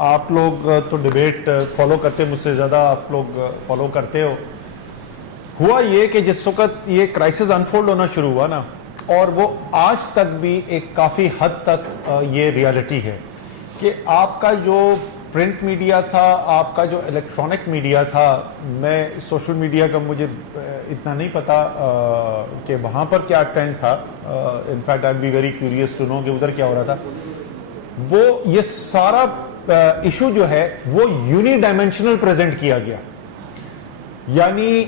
आप लोग तो डिबेट फॉलो करते, मुझसे ज़्यादा आप लोग फॉलो करते हो। हुआ ये कि जिस वक्त ये क्राइसिस अनफोल्ड होना शुरू हुआ ना, और वो आज तक भी एक काफ़ी हद तक ये रियलिटी है कि आपका जो प्रिंट मीडिया था, आपका जो इलेक्ट्रॉनिक मीडिया था, मैं सोशल मीडिया का मुझे इतना नहीं पता कि वहाँ पर क्या ट्रेंड था। In fact I be very curious to know कि उधर क्या हो रहा था। वो ये सारा इशू जो है वो यूनिडायमेंशनल प्रेजेंट किया गया, यानी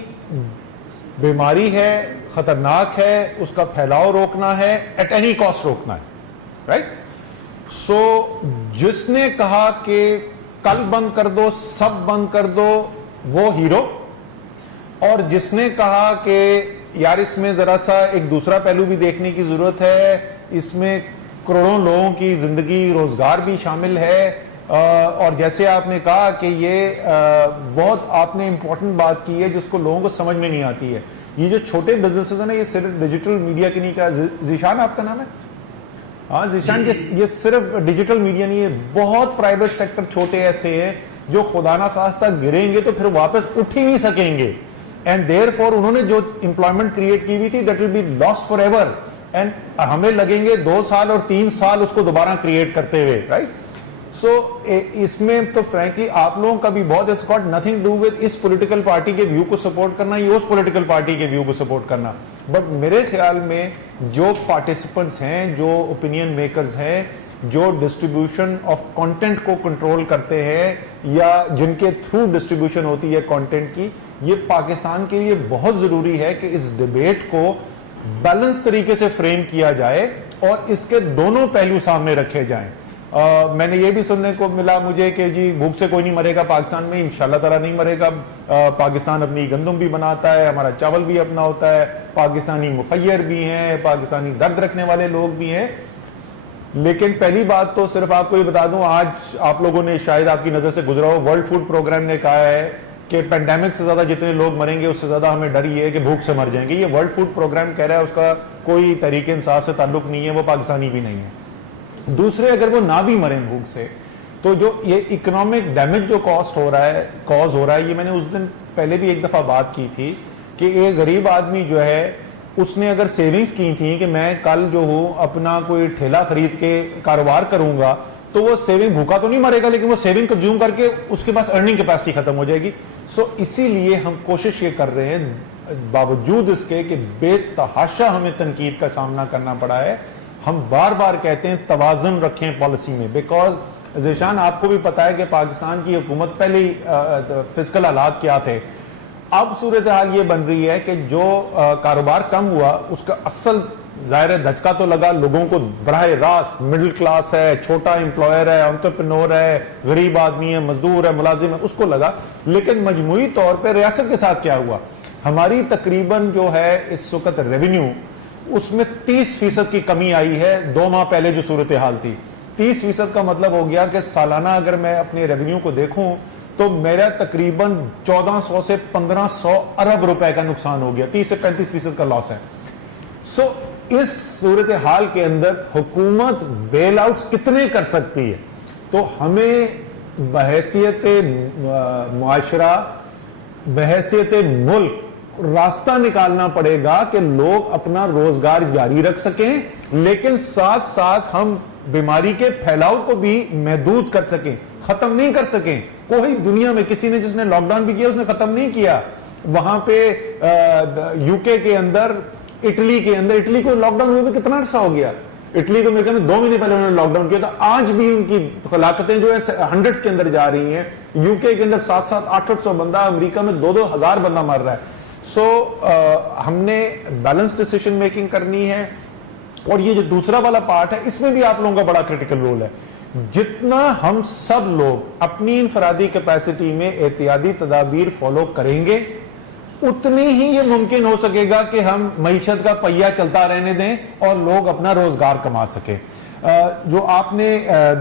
बीमारी है, खतरनाक है, उसका फैलाव रोकना है, एट एनी कॉस्ट रोकना है, राइट? सो जिसने कहा कि कल बंद कर दो, सब बंद कर दो, वो हीरो। और जिसने कहा कि यार इसमें जरा सा एक दूसरा पहलू भी देखने की जरूरत है, इसमें करोड़ों लोगों की जिंदगी, रोजगार भी शामिल है। और जैसे आपने कहा कि ये बहुत आपने इंपॉर्टेंट बात की है जिसको लोगों को समझ में नहीं आती है। ये जो छोटे बिजनेसेस है ना, ये सिर्फ डिजिटल मीडिया की नहीं। क्या जीशान आपका नाम है? हाँ जीशान, ये सिर्फ डिजिटल मीडिया नहीं है, बहुत प्राइवेट सेक्टर छोटे ऐसे हैं जो खुदा ना खास्ता गिरेंगे तो फिर वापस उठ ही नहीं सकेंगे। एंड देयरफॉर उन्होंने जो एम्प्लॉयमेंट क्रिएट की हुई थी that will be lost for ever, and हमें लगेंगे 2 साल और 3 साल उसको दोबारा क्रिएट करते हुए, राइट? सो इसमें तो फ्रैंकली आप लोगों का भी बहुत, it's got nothing do with इस पॉलिटिकल पार्टी के व्यू को सपोर्ट करना या उस पॉलिटिकल पार्टी के व्यू को सपोर्ट करना। बट मेरे ख्याल में जो पार्टिसिपेंट्स हैं, जो ओपिनियन मेकर्स हैं, जो डिस्ट्रीब्यूशन ऑफ कंटेंट को कंट्रोल करते हैं या जिनके थ्रू डिस्ट्रीब्यूशन होती है कंटेंट की, ये पाकिस्तान के लिए बहुत जरूरी है कि इस डिबेट को बैलेंस तरीके से फ्रेम किया जाए और इसके दोनों पहलू सामने रखे जाएं। मैंने ये भी सुनने को मिला मुझे कि जी भूख से कोई नहीं मरेगा पाकिस्तान में, इंशाल्लाह ताला नहीं मरेगा। पाकिस्तान अपनी गंदम भी बनाता है, हमारा चावल भी अपना होता है, पाकिस्तानी मुखैर भी हैं, पाकिस्तानी दर्द रखने वाले लोग भी हैं। लेकिन पहली बात तो सिर्फ आपको ये बता दूं, आज आप लोगों ने शायद आपकी नजर से गुजरा हो, वर्ल्ड फूड प्रोग्राम ने कहा है कि पेंडेमिक से ज्यादा जितने लोग मरेंगे उससे ज्यादा हमें डर ये है कि भूख से मर जाएंगे। ये वर्ल्ड फूड प्रोग्राम कह रहा है, उसका कोई तरीके इंसाफ से ताल्लुक नहीं है, वो पाकिस्तानी भी नहीं है। दूसरे, अगर वो ना भी मरें भूख से, तो जो ये इकोनॉमिक डैमेज जो कॉज हो रहा है, ये मैंने उस दिन पहले भी एक दफा बात की थी कि एक गरीब आदमी जो है उसने अगर सेविंग्स की थी कि मैं कल जो हूं अपना कोई ठेला खरीद के कारोबार करूंगा, तो वो सेविंग, भूखा तो नहीं मरेगा लेकिन वो सेविंग कंज्यूम करके उसके पास अर्निंग कैपेसिटी खत्म हो जाएगी। सो इसीलिए हम कोशिश ये कर रहे हैं, बावजूद इसके कि बेतहाशा हमें तनकीद का सामना करना पड़ा है, हम बार बार कहते हैं तवाज़ुन रखें पॉलिसी में। बिकॉज ज़ीशान आपको भी पता है कि पाकिस्तान की हुकूमत पहले ही फिस्कल हालात क्या थे। अब सूरत हाल ये बन रही है कि जो कारोबार कम हुआ उसका असल जाहिर है धचका तो लगा लोगों को, बराह रास्त मिडिल क्लास है, छोटा एम्प्लॉयर है, एंटरप्रेन्योर है, गरीब आदमी है, मजदूर है, मुलाजिम है, उसको लगा। लेकिन मजमूई तौर पे रियासत के साथ क्या हुआ, हमारी तकरीबन जो है इस वक्त रेवेन्यू उसमें 30% की कमी आई है 2 माह पहले जो सूरत हाल थी। 30% का मतलब हो गया कि सालाना अगर मैं अपने रेवेन्यू को देखूं तो मेरा तकरीबन 1400 से 1500 अरब रुपए का नुकसान हो गया, 30 से 35% का लॉस है। सो इस सूरत हाल के अंदर हुकूमत बेल आउट्स कितने कर सकती है? तो हमें बहैसियत मुआशरा, बहैसियत मुल्क रास्ता निकालना पड़ेगा कि लोग अपना रोजगार जारी रख सकें, लेकिन साथ साथ हम बीमारी के फैलाव को भी महदूद कर सकें, खत्म नहीं कर सकें। कोई दुनिया में किसी ने जिसने लॉकडाउन भी किया उसने खत्म नहीं किया। वहां पे यूके के अंदर, इटली के अंदर, इटली को लॉकडाउन हुए भी कितना अर्सा हो गया, इटली को मेरे ख्याल में 2 महीने पहले उन्होंने लॉकडाउन किया था। आज भी उनकी हलाकतें जो है 100s के अंदर जा रही हैं। यूके के अंदर 700, 800 बंदा, अमेरिका में 2-2 हजार बंदा मर रहा है। हमने बैलेंस डिसीजन मेकिंग करनी है। और ये जो दूसरा वाला पार्ट है इसमें भी आप लोगों का बड़ा क्रिटिकल रोल है। जितना हम सब लोग अपनी इनफरादी कैपेसिटी में एहतियाती तदाबीर फॉलो करेंगे उतनी ही ये मुमकिन हो सकेगा कि हम मईशत का पहिया चलता रहने दें और लोग अपना रोजगार कमा सके। जो आपने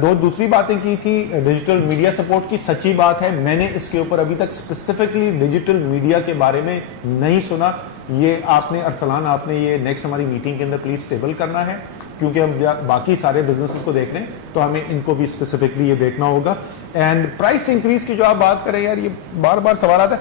दूसरी बातें की थी डिजिटल मीडिया सपोर्ट की, सच्ची बात है मैंने इसके ऊपर अभी तक स्पेसिफिकली डिजिटल मीडिया के बारे में नहीं सुना। ये आपने अरसलान, आपने ये नेक्स्ट हमारी मीटिंग के अंदर प्लीज टेबल करना है, क्योंकि हम बाकी सारे बिजनेसेस को देख रहे हैं तो हमें इनको भी स्पेसिफिकली ये देखना होगा। एंड प्राइस इंक्रीज की जो आप बात करें यार, ये बार बार सवाल आता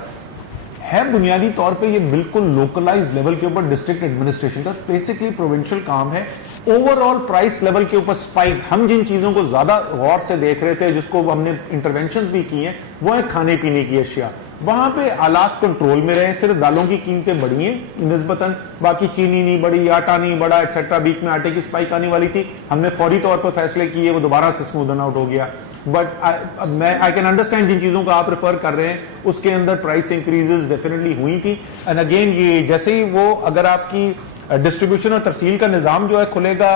है बुनियादी तौर पे ये बिल्कुल लोकलाइज लेवल के ऊपर डिस्ट्रिक्ट एडमिनिस्ट्रेशन का बेसिकली प्रोविंशियल काम है। ओवरऑल प्राइस लेवल के ऊपर स्पाइक, हम जिन चीजों को ज्यादा गौर से देख रहे थे, जिसको हमने इंटरवेंशन भी की हैं, वो है खाने पीने की अशिया। वहां पे हालात कंट्रोल में रहे, सिर्फ दालों की कीमतें बढ़ी हैं निस्बतन, बाकी चीनी नहीं बढ़ी, आटा नहीं बढ़ा एक्सेट्रा। बीच में आटे की स्पाइक आने वाली थी, हमने फौरी तौर पर फैसले किए, वो दोबारा से स्मूदन आउट हो गया। बट आई कैन अंडरस्टैंड जिन चीजों को आप रेफर कर रहे हैं उसके अंदर प्राइस इंक्रीजेस डेफिनेटली हुई थी। एंड अगेन ये जैसे ही वो अगर आपकी डिस्ट्रीब्यूशन और तरसील का निजाम जो है खुलेगा,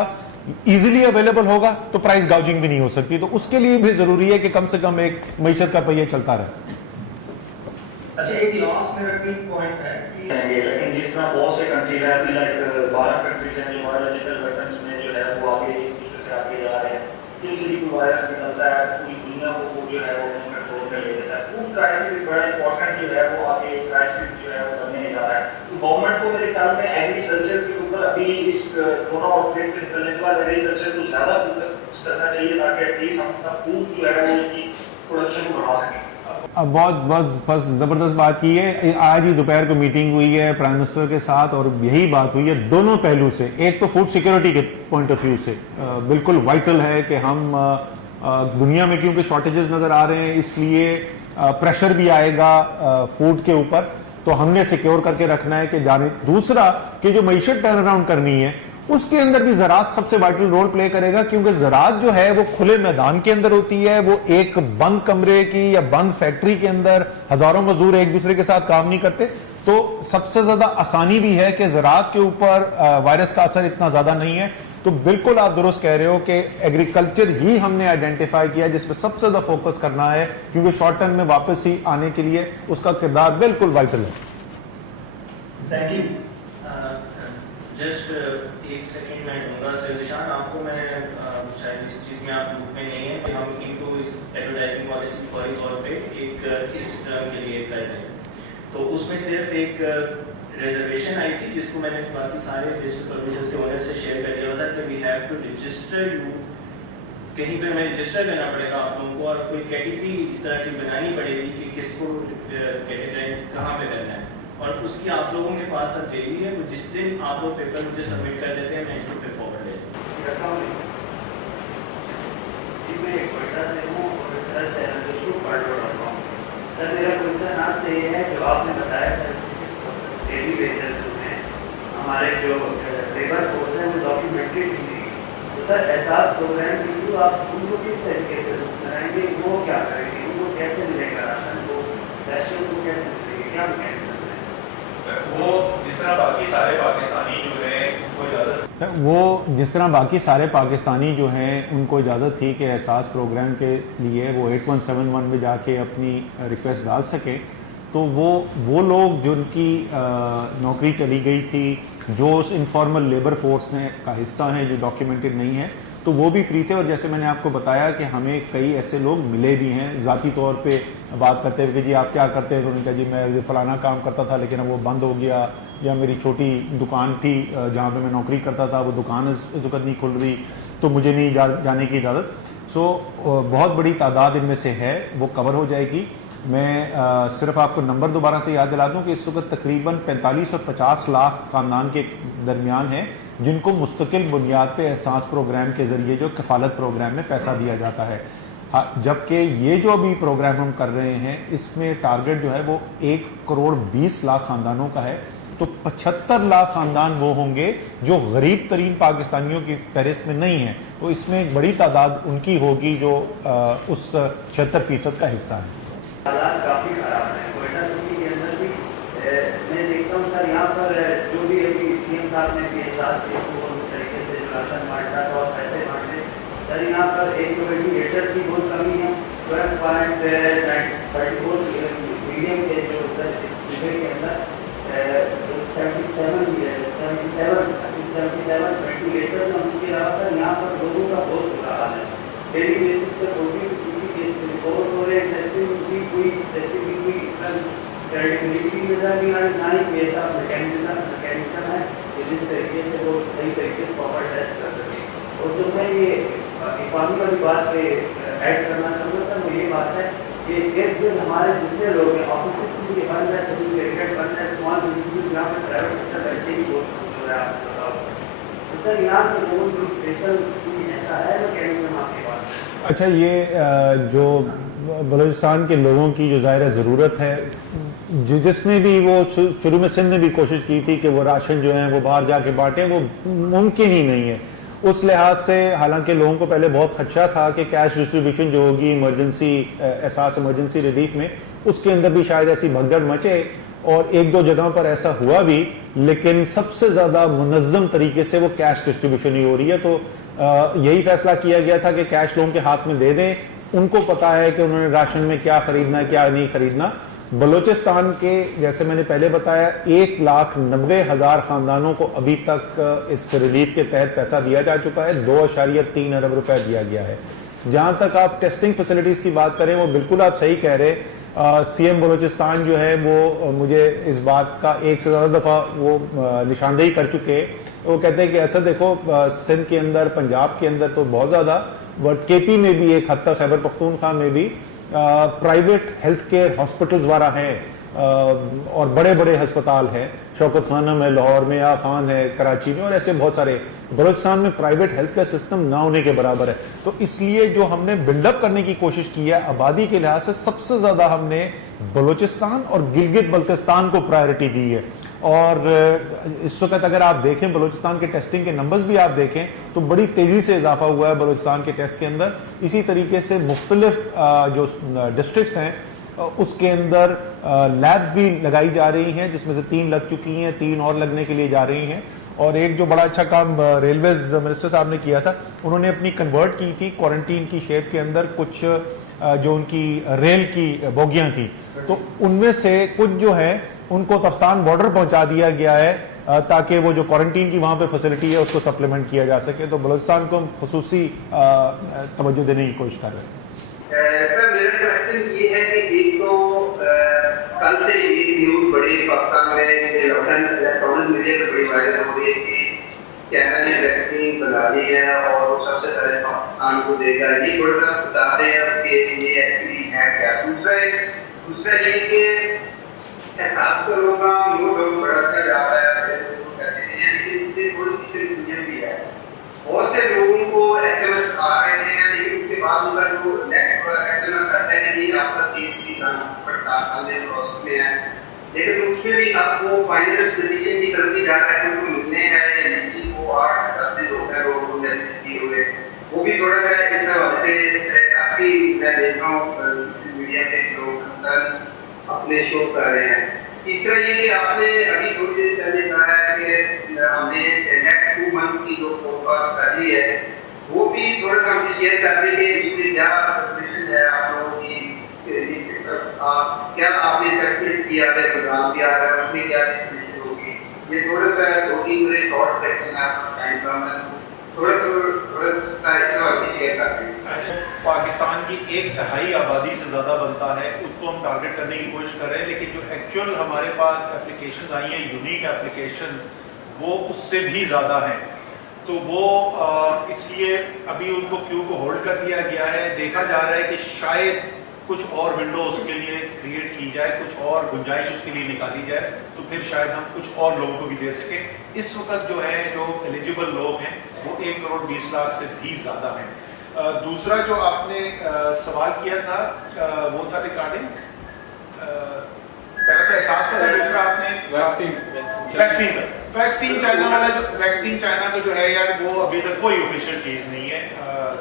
इजीली अवेलेबल होगा, तो प्राइस गाउजिंग भी नहीं हो सकती। तो उसके लिए भी जरूरी है कि कम से कम एक मईशत का पहिया चलता रहे। अच्छा, एक लास्ट मेरा क्विक पॉइंट है कि लेकिन जिस तरह बहुत से कंट्रीज है, अभी लाइक 12 कंट्रीज हैं जो बायोलॉजिकल वेपन्स में जो है वो आगे एक दूसरे से आगे जा रहे हैं। जिनसे भी कोई वायरस निकलता है पूरी दुनिया को जो है वो कंट्रोल कर ले देता है। फूड क्राइसिस बड़ा इंपॉर्टेंट जो है वो आगे क्राइसिस जो है वो बनने जा रहा है। तो गवर्नमेंट को मेरे ख्याल में एग्रीकल्चर के ऊपर अभी इस कोरोना आउटब्रेक से निकलने के बाद एग्रीकल्चर को ज्यादा फोकस करना चाहिए ताकि एटलीस्ट हम अपना फूड जो है वो उसकी प्रोडक्शन को बढ़ा सकें। बहुत जबरदस्त बात की है। आज ही दोपहर को मीटिंग हुई है प्राइम मिनिस्टर के साथ और यही बात हुई है दोनों पहलू से। एक तो फूड सिक्योरिटी के पॉइंट ऑफ व्यू से बिल्कुल वाइटल है कि हम दुनिया में क्योंकि शॉर्टेजेस नजर आ रहे हैं इसलिए प्रेशर भी आएगा फूड के ऊपर, तो हमने सिक्योर करके रखना है कि जाने। दूसरा कि जो मईशत टर्न अराउंड करनी है उसके अंदर भी ज़राअत सबसे वाइटल रोल प्ले करेगा, क्योंकि ज़राअत जो है वो खुले मैदान के अंदर होती है। वो एक बंद कमरे की या बंद फैक्ट्री के अंदर हजारों मजदूर एक दूसरे के साथ काम नहीं करते। तो सबसे ज्यादा आसानी भी है कि ज़राअत के ऊपर वायरस का असर इतना ज्यादा नहीं है। तो बिल्कुल आप दुरुस्त कह रहे हो कि एग्रीकल्चर ही हमने आइडेंटिफाई किया जिस पर सबसे ज्यादा फोकस करना है, क्योंकि शॉर्ट टर्म में वापस ही आने के लिए उसका किरदार बिल्कुल वाइटल है। Thank you. जस्ट एक सेकंड मैं दूंगा सर आपको। मैं शायद इस चीज़ में आप ग्रुप में नहीं है कि हम इनको इस एडवर्टाइजिंग पॉलिसी फौरी तौर पे एक इस टर्म के लिए कर रहे हैं। तो उसमें सिर्फ एक रिजर्वेशन आई थी जिसको मैंने बाकी सारे डिजिटल पब्लिशर्स के वजह से शेयर कर दिया था कि we have to register you, कहीं पे हमें रजिस्टर करना पड़ेगा आप लोगों को और कोई कैटेगरी इस तरह की बनानी पड़ेगी कि किसको कैटेगराइज कहाँ पे करना है। और उसकी आप लोगों के पास अब देरी है, वो जिस दिन आप लोग पेपर मुझे सबमिट कर देते हैं मैं इसको फिर फॉरवर्ड लेता हूँ। सर मेरा क्वेश्चन आपसे ये है, जो आपने बताया सर डेली वेजेस जो हैं हमारे जो लेबर फोर्स है वो डॉक्यूमेंट्री नहीं है, तो सर एहसास प्रोग्राम के थ्रू आप उनको किस तरीके से कराएंगे, वो क्या करेंगे, उनको कैसे मिलेगा राशन, वो पैसे उनको कैसे मिलेंगे, क्या मैकेनिज्म है? वो जिस तरह बाकी सारे पाकिस्तानी जो हैं जो हैं उनको इजाज़त थी कि एहसास प्रोग्राम के लिए वो 8171 में जाके अपनी रिक्वेस्ट डाल सके, तो वो लोग जिनकी नौकरी चली गई थी, जो उस इनफॉर्मल लेबर फोर्स का हिस्सा हैं, जो डॉक्यूमेंटेड नहीं है, तो वो भी फ्री थे। और जैसे मैंने आपको बताया कि हमें कई ऐसे लोग मिले भी हैं ज़ाती तौर पे बात करते हुए कि जी आप क्या करते हैं, तो उन्होंने कहा जी मैं फलाना काम करता था लेकिन अब वो बंद हो गया, या मेरी छोटी दुकान थी जहाँ पे मैं नौकरी करता था, वो दुकान इस वक्त नहीं खुल रही, तो मुझे नहीं जाने की इजाज़त। सो बहुत बड़ी तादाद इनमें से है, वो कवर हो जाएगी। मैं सिर्फ आपको नंबर दोबारा से याद दिला दूं कि इस वक्त तकरीबन 45 और 50 लाख खानदान के दरमियान है जिनको मुस्तकिल बुनियाद पे एहसास प्रोग्राम के ज़रिए जो कफालत प्रोग्राम में पैसा दिया जाता है। जबकि ये जो अभी प्रोग्राम हम कर रहे हैं इसमें टारगेट जो है वो 1 करोड़ 20 लाख खानदानों का है, तो 75 लाख खानदान वो होंगे जो गरीब तरीन पाकिस्तानियों की फहरिस्त में नहीं है, तो इसमें एक बड़ी तादाद उनकी होगी जो उस 76% का हिस्सा है। हालात काफ़ी ख़राब है कोयटा सिटी के अंदर भी। मैं देखता हूँ सर यहाँ पर जो भी अभी सीएम साहब ने भी एहसास किया तरीके से जो राशन बांटा था और पैसे बांटे, सर यहाँ पर एक तो वेंटिलेटर की बहुत कमी है। 12.34 मीडियम के जो सर जिले के अंदर 77 वेंटिलेटर में उनके अलावा सर यहाँ पर लोगों का बहुत बुरा हाल है। डेली बेसिस पर रिपोर्ट हो रहे टेस्टिंग की कोई क्रेडिबिलिटी नजर नहीं आ रही, ना ही कोई ऐसा मैकेनिज्म है कि जिस तरीके से वो सही तरीके से प्रॉपर टेस्ट कर सके। और जो मैं ये इकॉनमी वाली बात पे ऐड करना चाहूँगा सर, वो ये बात है कि इर्द गिर्द हमारे जितने लोग हैं, ऑफिस भी बन रहे, सर्टिफिकेट बन रहे, स्मॉल बिजनेस यहाँ पर प्राइवेट सेक्टर वैसे ही बहुत हो रहा है। आप बताओ तो सर यहाँ पर लोगों की स्पेशल ऐसा है मैकेनिज्म आपके पास? अच्छा, ये जो बलूचिस्तान के लोगों की जो ज़ाहिर ज़रूरत है, जिसने भी वो शुरू में सिंध ने भी कोशिश की थी कि वो राशन जो है वो बाहर जाके बांटे, वो मुमकिन ही नहीं है उस लिहाज से। हालांकि लोगों को पहले बहुत खदशा था कि कैश डिस्ट्रीब्यूशन जो होगी इमरजेंसी एहसास इमरजेंसी रिलीफ में, उसके अंदर भी शायद ऐसी भगदड़ मचे, और 1-2 जगह पर ऐसा हुआ भी, लेकिन सबसे ज़्यादा मुनज़्ज़म तरीके से वो कैश डिस्ट्रीब्यूशन ही हो रही है। तो यही फैसला किया गया था कि कैश लोगों के हाथ में दे दें, उनको पता है कि उन्होंने राशन में क्या खरीदना है क्या नहीं खरीदना। बलूचिस्तान के जैसे मैंने पहले बताया 1,90,000 खानदानों को अभी तक इस रिलीफ के तहत पैसा दिया जा चुका है, 2.3 अरब रुपए दिया गया है। जहां तक आप टेस्टिंग फैसिलिटीज की बात करें, वो बिल्कुल आप सही कह रहे। सीएम बलूचिस्तान जो है वो मुझे इस बात का एक से ज्यादा दफा वो निशानदेही कर चुके। वो कहते हैं कि ऐसा देखो सिंध के अंदर, पंजाब के अंदर तो बहुत ज्यादा, बट केपी में भी एक हद तक, खैबर पख्तूनख्वा में भी प्राइवेट हेल्थ केयर हॉस्पिटल्स वाला हैं और बड़े बड़े अस्पताल हैं। शौकत खानम है लाहौर में, या खान है कराची में, और ऐसे बहुत सारे। बलूचिस्तान में प्राइवेट हेल्थ केयर सिस्टम ना होने के बराबर है। तो इसलिए जो हमने बिल्डअप करने की कोशिश की है आबादी के लिहाज से, सबसे ज्यादा हमने बलूचिस्तान और गिलगित बल्तिस्तान को प्रायोरिटी दी है। और इस वक्त अगर आप देखें बलूचिस्तान के टेस्टिंग के नंबर्स भी आप देखें तो बड़ी तेजी से इजाफा हुआ है बलूचिस्तान के टेस्ट के अंदर। इसी तरीके से मुख्तलिफ जो डिस्ट्रिक्ट्स हैं उसके अंदर लैब्स भी लगाई जा रही हैं, जिसमें से 3 लग चुकी हैं, 3 और लगने के लिए जा रही हैं। और एक जो बड़ा अच्छा काम रेलवेज मिनिस्टर साहब ने किया था, उन्होंने अपनी कन्वर्ट की थी क्वारंटीन की शेप के अंदर कुछ जो उनकी रेल की बोगियां थी, तो उनमें से कुछ जो है उनको तफ्तान बॉर्डर पहुंचा दिया गया है ताकि वो जो क्वारंटीन की वहां पे फैसिलिटी है उसको सप्लीमेंट किया जा सके। तो बलूचिस्तान को खुसूसी तवज्जो देने की कोशिश कर रहे हैं। सर मेरा क्वेश्चन ये है कि एक तो कल से एक न्यूज बड़ी पाकिस्तान में इलेक्ट्रॉनिक मीडिया में बड़ी वायरल हो रही है कि चाइना ने वैक्सीन बना ली है और वो सबसे पहले पाकिस्तान को देगा। ये थोड़ा सा बता रहे हैं कि ये एक्चुअली है क्या। दूसरा ये कि एहसास करो का नो डाउट बड़ा अच्छा जा रहा है, बड़े लोग पैसे नहीं है, लेकिन इसमें थोड़ी सी कंफ्यूजन भी है। बहुत से लोगों को एसएमएस आ रहे हैं, लेकिन उसके बाद उनका जो नेटवर्क एसएमएस आता है कि आपका केस की पड़ताल प्रोसेस में है, लेकिन उसमें भी आपको फाइनल डिसीजन की तरफ जा रहा है कि उनको मिलने हैं या नहीं। वो 8-10 दिन हो गए लोगों को मैसेज किए हुए, वो भी थोड़ा सा इस हवाले से काफी मैं देख रहा हूँ मीडिया पे लोग कंसर्न अपने शो कर रहे हैं। तीसरा ये कि आपने अभी थोड़ी देर पहले कहा है कि हमने नेक्स्ट 2 मंथ की जो फोरकास्ट कर ली है वो भी थोड़ा सा हमसे शेयर कर दें कि इसमें क्या प्रिपरेशन है आप लोगों की, क्या आपने असेसमेंट किया है, प्रोग्राम किया है, उसमें क्या प्रिपरेशन होगी, ये थोड़ा सा 2-3 मेरे शॉर्ट सेक्शन है आपका टाइम का, मैं थोड़ा शेयर कर दें। पाकिस्तान की 1/3 आबादी से ज़्यादा बनता है, उसको हम टारगेट करने की कोशिश कर रहे हैं, लेकिन जो एक्चुअल हमारे पास एप्लीकेशंस आई हैं, यूनिक एप्लीकेशंस, वो उससे भी ज़्यादा हैं। तो वो इसलिए अभी उनको क्यू को होल्ड कर दिया गया है। देखा जा रहा है कि शायद कुछ और विंडो उसके लिए क्रिएट की जाए, कुछ और गुंजाइश उसके लिए निकाली जाए, तो फिर शायद हम कुछ और लोगों को भी दे सकें। इस वक्त जो है जो एलिजिबल लोग हैं वो 1,20,00,000 से भी ज़्यादा हैं। दूसरा जो आपने सवाल किया था वो था रिगार्डिंग, पहला तो एहसास का था, दूसरा आपने वैक्सीन का। वैक्सीन चाइना वाला जो वैक्सीन चाइना का जो है यार, वो अभी तक कोई ऑफिशियल चीज़ नहीं है।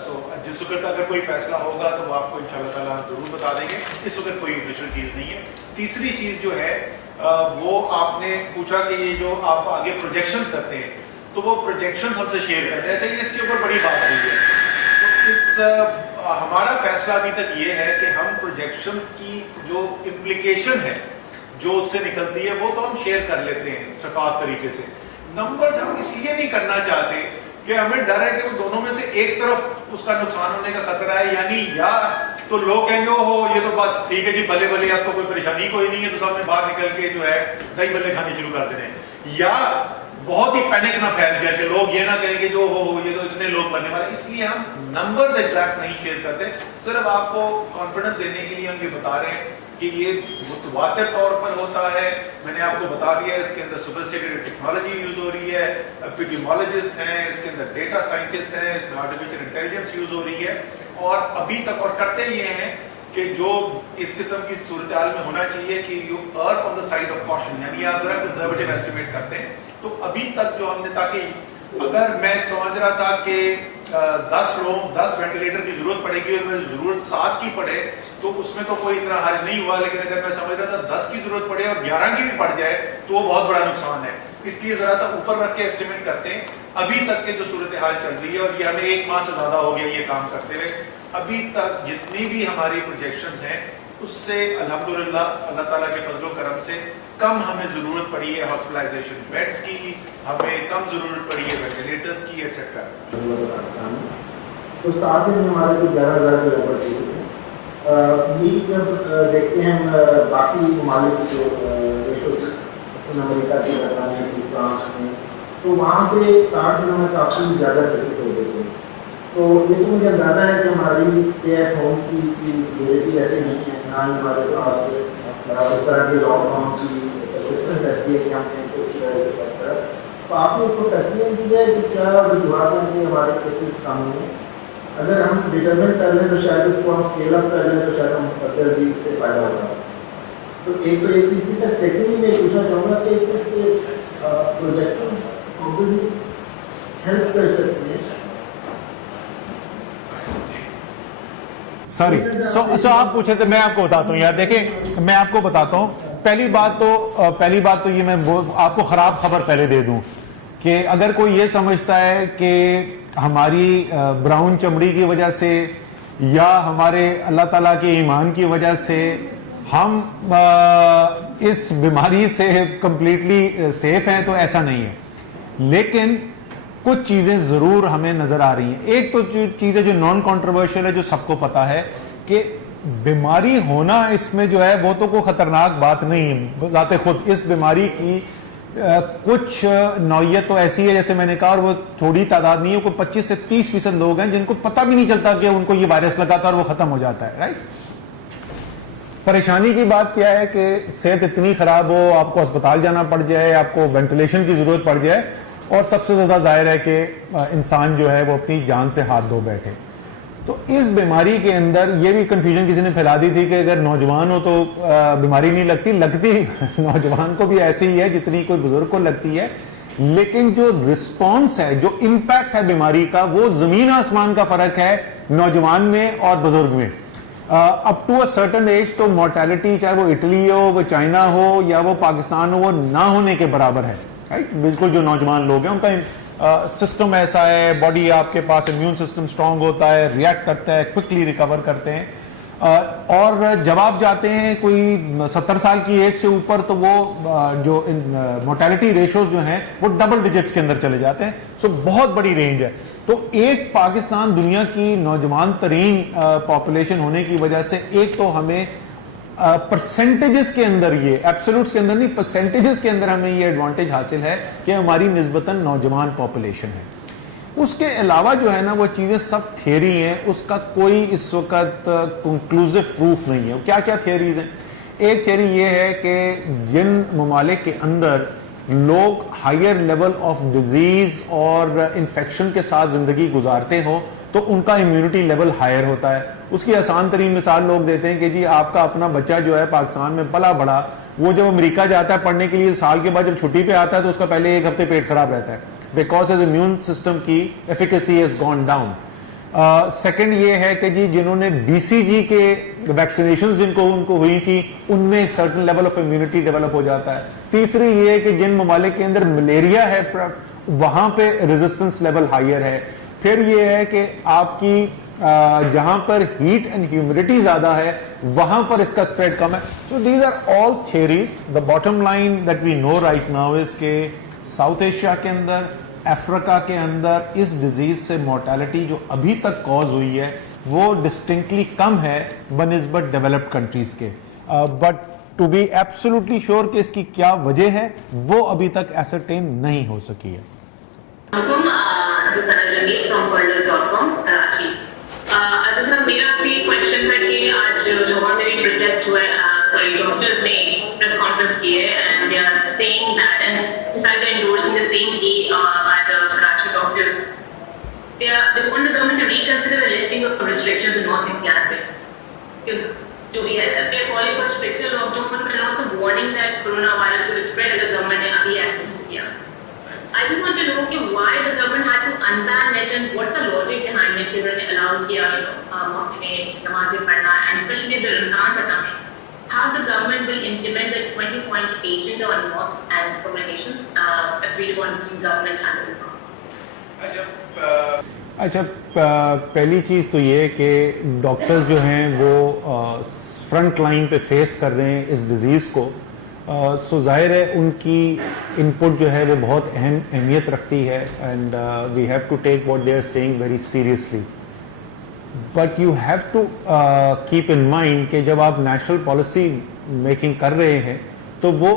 सो जिस वक्त अगर कोई फैसला होगा तो वो आपको इंशाल्लाह ताला जरूर बता देंगे। इस वक्त कोई ऑफिशियल चीज़ नहीं है। तीसरी चीज़ जो है वो आपने पूछा कि ये जो आप आगे प्रोजेक्शंस करते हैं, तो वो प्रोजेक्शंस हमसे शेयर करने चाहिए। इसके ऊपर बड़ी बात हुई है। हमारा फैसला अभी तक ये है कि हम प्रोजेक्शंस की जो इम्प्लीकेशन है जो उससे निकलती है वो तो हम शेयर कर लेते हैं शफाफ तरीके से। नंबर्स हम इसलिए नहीं करना चाहते कि हमें डर है कि वो दोनों में से एक तरफ उसका नुकसान होने का खतरा है, यानी या तो लोग कहेंगे हो ये तो बस ठीक है जी, भले भले आपको कोई परेशानी कोई नहीं है, तो सामने बाहर निकल के जो है दही भल्ले खाने शुरू कर दे रहे हैं, या बहुत ही पैनिक ना फैल जाए कि लोग ये ना कहें कि जो हो ये तो इतने लोग बनने वाले। इसलिए हम नंबर्स एग्जैक्ट नहीं शेयर करते, सिर्फ आपको कॉन्फिडेंस देने के लिए हम ये बता रहे हैं कि ये मुतवातिर तौर पर होता है। मैंने आपको बता दिया इसके अंदर सोफिस्टिकेटेड टेक्नोलॉजी यूज हो रही है, एपिडेमियोलॉजिस्ट हैं, इसके अंदर डेटा साइंटिस्ट हैं, इसमें आर्टिफिशियल इंटेलिजेंस यूज हो रही है। और अभी तक और करते ये हैं कि जो इस किस्म की सूरत-ए-हाल में होना चाहिए कि you earn on the side of caution, यानी आप जरा कंजर्वेटिव एस्टिमेट करते हैं। तो अभी तक जो हमने, ताकि अगर मैं समझ रहा था कि 10 वेंटिलेटर की जरूरत पड़ेगी और मैं जरूरत 7 की पड़े तो उसमें तो कोई इतना हर्ज नहीं हुआ, लेकिन अगर मैं समझ रहा था 10 की जरूरत पड़े और 11 की भी पड़ जाए तो वो बहुत बड़ा नुकसान है। इसलिए जरा सा ऊपर रख के एस्टिमेट करते हैं। अभी तक के जो सूरत हाल चल रही है, और ये हमें 1 माह से ज्यादा हो गया ये काम करते हुए, अभी तक जितनी भी हमारी प्रोजेक्शंस हैं उससे अल्हम्दुलिल्लाह अल्लाह ताला के फजलो करम से कम हमें ज़रूरत पड़ी है हॉस्पिटलाइजेशन बेड्स की, हमें कम ज़रूरत पड़ी है वेंटिलेटर्स की एक्सेट्रा। तो 7 दिन में हमारे को 11,000 के लगभग केसेस हैं। नीड जब देखते हैं बाकी ममालिक जो अमेरिका की, बरतानिया की, फ्रांस में, तो वहाँ पे 60 दिनों में काफ़ी ज़्यादा केसेस हो गए थे। तो ये तो मुझे अंदाज़ा है कि हमारी स्टे एट होम की सीवियरिटी ऐसे नहीं है, ना ही हमारे पास उस तरह के लॉकडाउन की असिस्टेंस ऐसी है कि हमने उसकी वजह से कर कर। तो आपने इसको टैकलिंग की है कि क्या वजूहत हैं कि हमारे केसेस कम हुए। अगर हम डिटरमिन कर लें तो शायद उसको हम स्केल अप कर लें तो शायद हम फर्दर भी इससे फायदा होगा। तो एक चीज़ थी सर, सेकेंडली मैं पूछना चाहूँगा कि कुछ प्रोजेक्टिंग हेल्प कर सकती है। सॉरी सो आप पूछे थे, मैं आपको बताता हूँ यार। देखिए मैं आपको बताता हूँ, पहली बात तो ये मैं आपको खराब खबर पहले दे दूं कि अगर कोई ये समझता है कि हमारी ब्राउन चमड़ी की वजह से या हमारे अल्लाह ताला के ईमान की वजह से हम इस बीमारी से कंप्लीटली सेफ हैं, तो ऐसा नहीं है। लेकिन कुछ चीजें जरूर हमें नजर आ रही हैं। एक तो चीजें जो नॉन कॉन्ट्रोवर्शियल है, जो सबको पता है कि बीमारी होना इसमें जो है वो तो कोई खतरनाक बात नहीं है जाते खुद। इस बीमारी की कुछ नौयत तो ऐसी है, जैसे मैंने कहा, और वो थोड़ी तादाद नहीं है, कोई 25 से 30% लोग हैं जिनको पता भी नहीं चलता कि उनको ये वायरस लगा था और वो खत्म हो जाता है, राइट। परेशानी की बात क्या है कि सेहत इतनी खराब हो, आपको अस्पताल जाना पड़ जाए, आपको वेंटिलेशन की जरूरत पड़ जाए, और सबसे ज्यादा जाहिर है कि इंसान जो है वो अपनी जान से हाथ धो बैठे। तो इस बीमारी के अंदर ये भी कंफ्यूजन किसी ने फैला दी थी कि अगर नौजवान हो तो बीमारी नहीं लगती नौजवान को भी ऐसी ही है जितनी कोई बुजुर्ग को लगती है। लेकिन जो रिस्पॉन्स है, जो इम्पैक्ट है बीमारी का, वो जमीन आसमान का फर्क है नौजवान में और बुजुर्ग में। Up to a certain age तो मोर्टेलिटी चाहे वो इटली हो, वो चाइना हो या वो पाकिस्तान हो, वो ना होने के बराबर है, राइट। बिल्कुल जो नौजवान लोग हैं उनका सिस्टम ऐसा है, बॉडी आपके पास इम्यून सिस्टम स्ट्रांग होता है, रिएक्ट करता है, क्विकली रिकवर करते हैं। और जब आप जाते हैं कोई 70 साल की एज से ऊपर तो वो जो मोर्टेलिटी रेशियोज जो हैं वो डबल डिजिट्स के अंदर चले जाते हैं। सो बहुत बड़ी रेंज है। तो एक पाकिस्तान दुनिया की नौजवान तरीन पॉपुलेशन होने की वजह से एक तो हमें परसेंटेजेस के अंदर, ये एब्सोल्यूट्स के अंदर नहीं, परसेंटेजेस के अंदर हमें ये एडवांटेज हासिल है कि हमारी निस्बतन नौजवान पॉपुलेशन है। उसके अलावा जो है ना वो चीजें सब थियरी हैं, उसका कोई इस वक्त कंक्लूसिव प्रूफ नहीं है। क्या क्या थियरीज हैं? एक थियरी ये है कि जिन ममालिक के अंदर लोग हायर लेवल ऑफ डिजीज और इन्फेक्शन के साथ जिंदगी गुजारते हो तो उनका इम्यूनिटी लेवल हायर होता है। उसकी आसान तरीन मिसाल लोग देते हैं कि जी आपका अपना बच्चा जो है पाकिस्तान में पला बड़ा, वो जब अमेरिका जाता है पढ़ने के लिए, साल के बाद जब छुट्टी पे आता है तो उसका पहले 1 हफ्ते पेट खराब रहता है, बिकॉज हिज इम्यून सिस्टम की efficacy has gone down. Second ये है कि जी जिन्होंने बीसीजी के वैक्सीनेशन जिनको उनको हुई थी उनमें एक certain level of immunity develop हो जाता है। तीसरी ये है कि जिन ममालिक के अंदर मलेरिया है वहां पे रेजिस्टेंस लेवल हायर है। फिर ये है कि आपकी जहां पर हीट एंड ह्यूमिडिटी ज्यादा है वहां पर इसका स्प्रेड कम है। So these are all theories. The bottom line that we know right now is के साउथ एशिया के अंदर, अफ्रीका के अंदर इस डिजीज से मोर्टेलिटी जो अभी तक कॉज हुई है वो डिस्टिंक्टली कम है बनिस्बत डेवलप्ड कंट्रीज के। But to be absolutely sure कि इसकी क्या वजह है वो अभी तक एसरटेन नहीं हो सकी है। मेरा आपसे क्वेश्चन था कि आज लाहौर में प्रोटेस्ट हुआ है, डॉक्टर्स ने प्रेस कॉन्फ्रेंस की है and they are saying that and in fact they endorsing the same day by the Karachi doctors they want the government to reconsider the lifting of restrictions in mosque and cafe to be they're calling for stricter lockdown but also warning that coronavirus will spread अगर government ने अभी एक्ट नहीं किया। I just want to know कि why the government had to unban it and what's the logic behind it कि उन्होंने allow किया mosque में नमाज़ें पढ़ना and especially the Ramzan सता में how the government will implement the 20-point agenda on mosque and congregations agreed upon between government and the अच्छा, पहली चीज तो ये कि डॉक्टर्स जो हैं वो फ्रंट लाइन पे फेस कर रहे हैं इस डिजीज को, सो जाहिर है उनकी इनपुट जो है वो बहुत अहमियत रखती है and we have to take what they are saying very seriously. But you have to keep in mind कि जब आप नेशनल पॉलिसी मेकिंग कर रहे हैं तो वो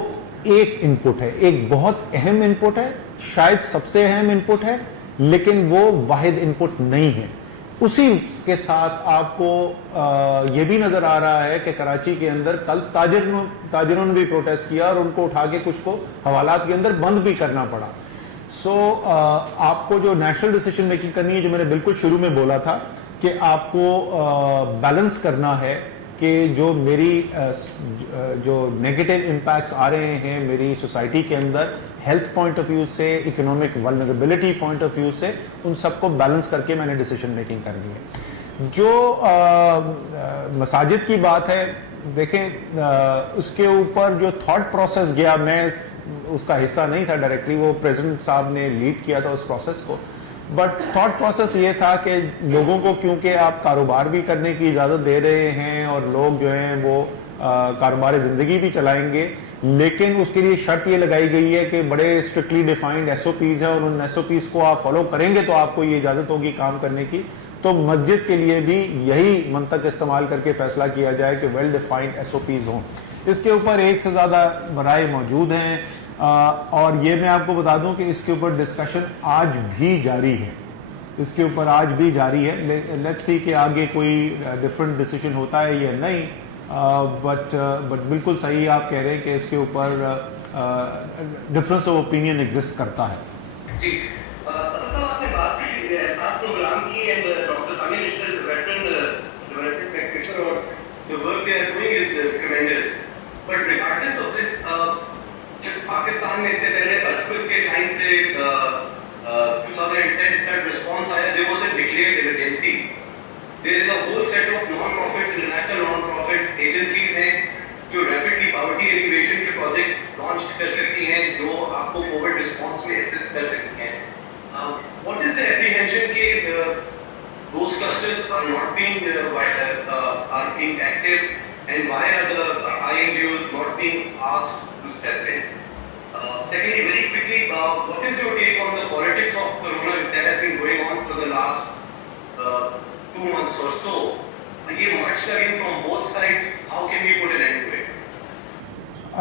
एक इनपुट है, एक बहुत अहम इनपुट है, शायद सबसे अहम इनपुट है, लेकिन वो वाहिद इनपुट नहीं है। उसी के साथ आपको ये भी नजर आ रहा है कि कराची के अंदर कल ताजिरों ने भी प्रोटेस्ट किया और उनको उठा के कुछ को हवालात के अंदर बंद भी करना पड़ा। सो आपको जो नेशनल डिसीजन मेकिंग करनी है, जो मैंने बिल्कुल शुरू में बोला था कि आपको बैलेंस करना है कि जो मेरी जो नेगेटिव इम्पैक्ट्स आ रहे हैं मेरी सोसाइटी के अंदर हेल्थ पॉइंट ऑफ व्यू से, economic vulnerability point of view से, उन सबको बैलेंस करके मैंने डिसीजन मेकिंग करनी है। जो मसाजिद की बात है, देखें उसके ऊपर जो थॉट प्रोसेस गया, मैं उसका हिस्सा नहीं था डायरेक्टली, वो प्रेसिडेंट साहब ने लीड किया था उस प्रोसेस को, बट थॉट प्रोसेस ये था कि लोगों को क्योंकि आप कारोबार भी करने की इजाज़त दे रहे हैं और लोग जो हैं वो कारोबार ज़िंदगी भी चलाएंगे, लेकिन उसके लिए शर्त ये लगाई गई है कि बड़े स्ट्रिक्टली डिफाइंड एसओपीज हैं और उन एसओपीज को आप फॉलो करेंगे तो आपको ये इजाज़त होगी काम करने की। तो मस्जिद के लिए भी यही मंतक इस्तेमाल करके फैसला किया जाए कि वेल डिफाइंड एसओपीज हों। इसके ऊपर एक से ज़्यादा राय मौजूद हैं और ये मैं आपको बता दूं कि इसके ऊपर डिस्कशन आज भी जारी है, इसके ऊपर आज भी जारी है। लेट्स सी कि आगे कोई डिफरेंट डिसीजन होता है या नहीं, बट बिल्कुल सही आप कह रहे हैं कि इसके ऊपर डिफरेंस ऑफ ओपिनियन एग्जिस्ट करता है। जी आपने बात की एहसास प्रोग्राम की and doctor Sami Mishra is veteran development practitioner और the work they are doing is tremendous, but regardless of this जब पाकिस्तान में इससे पहले अर्थक्वेक के टाइम पे 2010 का रिस्पांस आया, there was a declared emergency there is a whole set of non-profits, international non-profits, agencies हैं जो rapidly poverty alleviation के projects launch कर सकती हैं, जो आपको COVID response में assist कर सकती हैं. What is the apprehension कि those clusters are not being are being active, and why are the INGOs not being asked to step in? Secondly, very quickly, what is your take on the politics of Corona that has been going on for the last 2 months or so? ये march again from both sides. How can we put an end to it?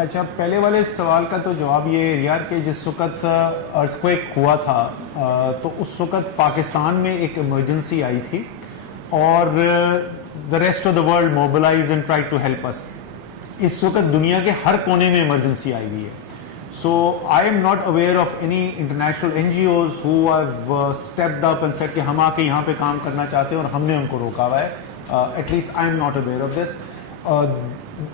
अच्छा, पहले वाले सवाल का तो जवाब ये है यार कि जिस वक्त अर्थक्वेक हुआ था तो उस वक्त पाकिस्तान में एक इमरजेंसी आई थी और the rest of the world mobilize and try to help us. इस वक्त दुनिया के हर कोने में इमरजेंसी आई हुई है. So I am not aware of any international NGOs who have stepped up and said कि हम आके यहाँ पे काम करना चाहते हैं और हमने उनको रोका हुआ है. At least I am not aware of this.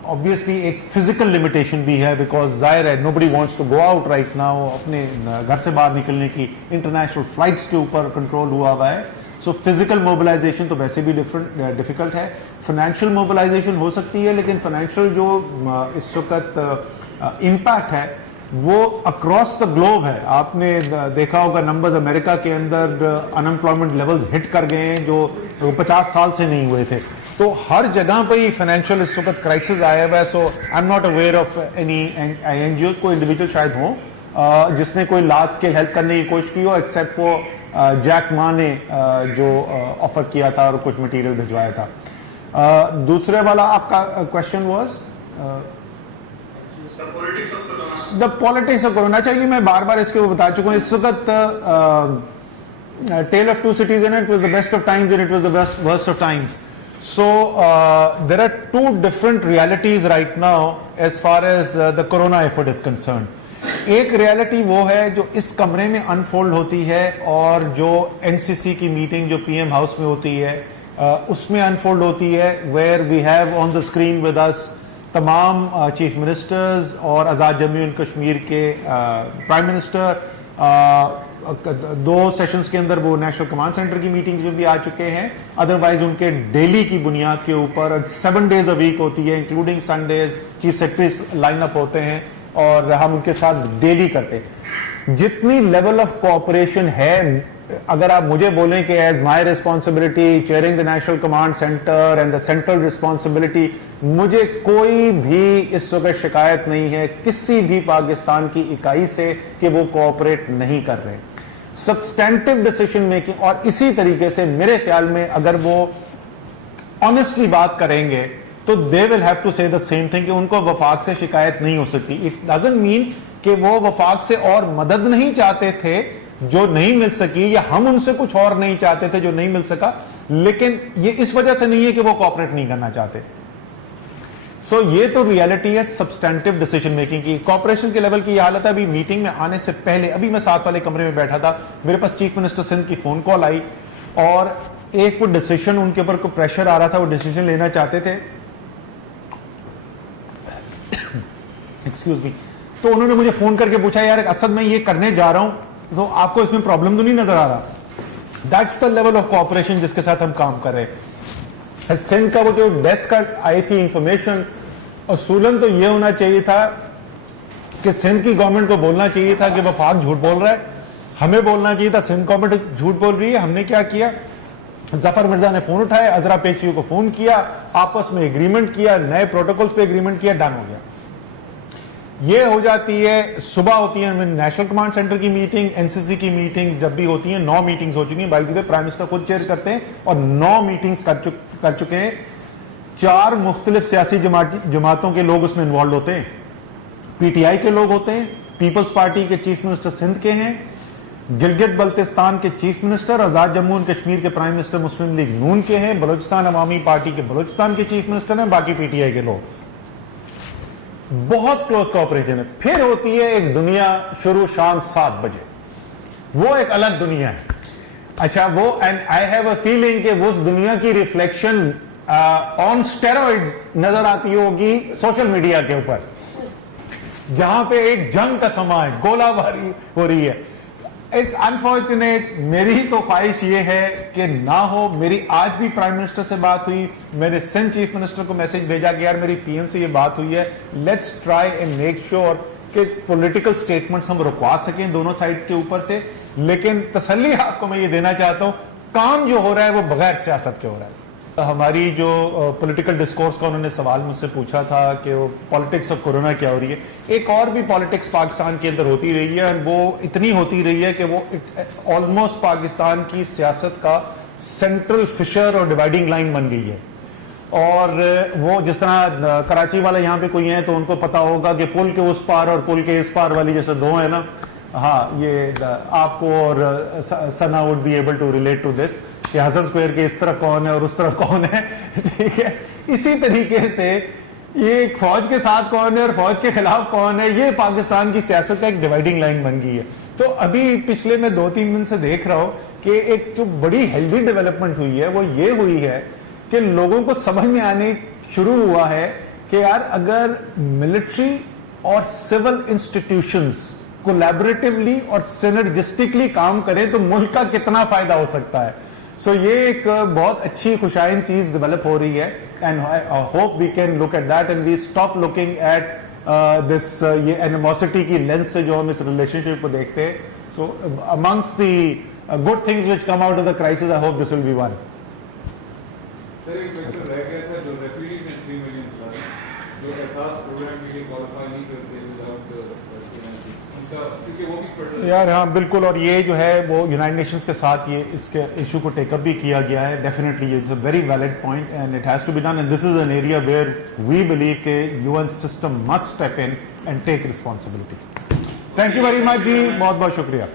Obviously एक फिजिकल लिमिटेशन भी है बिकॉज जाहिर है nobody wants to go out right now. अपने घर से बाहर निकलने की इंटरनेशनल फ्लाइट्स के ऊपर कंट्रोल हुआ हुआ है. सो फिजिकल मोबिलाइजेशन तो वैसे भी डिफिकल्ट है. फाइनेंशियल मोबिलाइजेशन हो सकती है, लेकिन फाइनेंशियल जो इस वक्त इम्पैक्ट है वो अक्रॉस द ग्लोब है. आपने देखा होगा नंबर्स अमेरिका के अंदर अनएम्प्लॉयमेंट लेवल्स हिट कर गए हैं जो 50 साल से नहीं हुए थे. तो हर जगह पे ही फाइनेंशियल इस वक्त क्राइसिस आया हुआ है. So I am not aware of any NGOs. कोई इंडिविजुअल शायद हो जिसने कोई लार्ज स्केल हेल्प करने की कोशिश की हो, एक्सेप्ट वो जैक मा ने जो ऑफर किया था और कुछ मटेरियल भिजवाया था. दूसरे वाला आपका question was the politics of corona. चाहिए मैं बार बार इसके वो बता चुका हूँ. इस वक्त tale of two cities in it was the best of times and it was the worst of times. So there are two different realities right now as far as the corona effort is concerned. एक रियलिटी वो है जो इस कमरे में अनफोल्ड होती है और जो NCC की मीटिंग जो PM हाउस में होती है उसमें अनफोल्ड होती है, where we have on the screen with us तमाम चीफ मिनिस्टर्स और आज़ाद जम्मू एंड कश्मीर के प्राइम मिनिस्टर. 2 सेशंस के अंदर वो नेशनल कमांड सेंटर की मीटिंग्स में भी आ चुके हैं. अदरवाइज उनके डेली की बुनियाद के ऊपर 7 डेज अ वीक होती है including Sundays. Chief secretaries line up होते हैं और हम उनके साथ डेली करते हैं. जितनी लेवल ऑफ कोऑपरेशन है, अगर आप मुझे बोलें कि as my responsibility chairing the national command centre and the central responsibility, मुझे कोई भी इस वक्त शिकायत नहीं है किसी भी पाकिस्तान की इकाई से कि वो कोऑपरेट नहीं कर रहे. सब्सटेंटिव डिसीजन मेकिंग और इसी तरीके से मेरे ख्याल में अगर वो ऑनेस्टली बात करेंगे तो दे विल हैव टू से द सेम थिंग कि उनको वफाक से शिकायत नहीं हो सकती. इट डजंट मीन कि वो वफाक से और मदद नहीं चाहते थे जो नहीं मिल सकी, या हम उनसे कुछ और नहीं चाहते थे जो नहीं मिल सका, लेकिन ये इस वजह से नहीं है कि वो कोऑपरेट नहीं करना चाहते. सो ये तो रियलिटी है सब्सटेंटिव डिसीजन मेकिंग की. कॉर्पोरेशन के लेवल की हालत है. अभी मीटिंग में आने से पहले अभी मैं साथ वाले कमरे में बैठा था, मेरे पास चीफ मिनिस्टर सिंध की फोन कॉल आई और एक वो डिसीजन उनके ऊपर को प्रेशर आ रहा था, वो डिसीजन लेना चाहते थे. Excuse me. तो उन्होंने मुझे फोन करके पूछा, यार असद मैं ये करने जा रहा हूं तो आपको इसमें प्रॉब्लम तो नहीं नजर आ रहा. That's the level of cooperation जिसके साथ हम काम कर रहे हैं. सिंध का वो जो डेथ्स का आई थी इंफॉर्मेशन, असूलन तो ये होना चाहिए था कि सिंध की गवर्नमेंट को बोलना चाहिए था कि वफाक झूठ बोल रहा है, हमें बोलना चाहिए था सिंध गवर्नमेंट झूठ बोल रही है. हमने क्या किया, जफर मिर्जा ने फोन उठाया, अजरा पेची को फोन किया, आपस में एग्रीमेंट किया, नए प्रोटोकॉल्स पे एग्रीमेंट किया, डन हो गया. ये हो जाती है. सुबह होती है नेशनल कमांड सेंटर की मीटिंग, NCC की मीटिंग जब भी होती है, 9 मीटिंग्स हो चुकी हैं. By the way prime minister खुद चेयर करते हैं और 9 मीटिंग्स कर चुके हैं. 4 मुख्तलिफ सियासी जमातों के लोग उसमें इन्वॉल्व होते हैं. PTI के लोग होते हैं, पीपल्स पार्टी के चीफ मिनिस्टर सिंध के हैं, गिलगित बल्तिस्तान के chief minister, Azad Jammu and Kashmir के प्राइम मिनिस्टर मुस्लिम लीग नून के हैं, बलूचिस्तान अवामी पार्टी के बलूचिस्तान के चीफ मिनिस्टर हैं, बाकी PTI के लोग. बहुत क्लोज कोऑपरेशन है. फिर होती है एक दुनिया शुरू शाम 7 बजे, वो एक अलग दुनिया है. अच्छा वो, and I have a feeling कि वो उस दुनिया की रिफ्लेक्शन ऑन स्टेरॉइड्स नजर आती होगी सोशल मीडिया के ऊपर, जहां पे एक जंग का समा है, गोलाबारी हो रही है. It's unfortunate. मेरी तो ख्वाहिश ये है कि ना हो। मेरी आज भी प्राइम मिनिस्टर से बात हुई, मैंने सिंध चीफ मिनिस्टर को मैसेज भेजा कि यार मेरी पीएम से ये बात हुई है, let's try and make sure कि पॉलिटिकल स्टेटमेंट्स हम रुकवा सकें दोनों साइड के ऊपर से। लेकिन तसल्ली आपको मैं ये देना चाहता हूं, काम जो हो रहा है वो बगैर सियासत के हो रहा है। हमारी जो पॉलिटिकल डिस्कोर्स का उन्होंने सवाल मुझसे पूछा था कि वो पॉलिटिक्स ऑफ कोरोना क्या हो रही है, एक और भी पॉलिटिक्स पाकिस्तान के अंदर होती रही है, वो इतनी होती रही है कि वो ऑलमोस्ट पाकिस्तान की सियासत का सेंट्रल फिशर और डिवाइडिंग लाइन बन गई है। और वो जिस तरह कराची वाले यहाँ पे कोई हैं तो उनको पता होगा कि पुल के उस पार और पुल के इस पार वाली जैसे दो है ना, हाँ ये आपको और Sana would be able to relate to this कि हसन स्क्वायर के इस तरफ कौन है और उस तरफ कौन है, ठीक है। इसी तरीके से ये फौज के साथ कौन है और फौज के खिलाफ कौन है, ये पाकिस्तान की सियासत का एक डिवाइडिंग लाइन बन गई है। तो अभी पिछले मैं 2-3 दिन से देख रहा हूं कि एक जो बड़ी हेल्दी डेवलपमेंट हुई है वो ये हुई है कि लोगों को समझ में आने शुरू हुआ है कि यार अगर मिलिट्री और सिविल इंस्टीट्यूशंस कोलैबोरेटिवली और सिनर्जिस्टिकली काम करें तो मुल्क का कितना फायदा हो सकता है। सो ये एक बहुत अच्छी खुशाइन चीज डेवलप हो रही है and I hope we can look at that and we stop looking at this ये एनिमोसिटी की लेंस से जो हम इस रिलेशनशिप को देखते हैं। So amongst the good things which come out of the crisis I hope this will be one. Sir एक वेक्टर रह गया था जो रेफ्यूजीज में 3 मिलियन प्लस जो एहसास प्रोग्राम के लिए क्वालिफाई नहीं करते विदाउट क्योंकि वो भी स्पेशल यार हाँ बिल्कुल, और ये जो है वो यूनाइटेड नेशंस के साथ ये इसके इशू को टेकअप भी किया गया है। Definitely it's a very valid point and it has to be done and this is an area where we believe के UN system must step in and take responsibility. Thank you very much जी, बहुत बहुत शुक्रिया।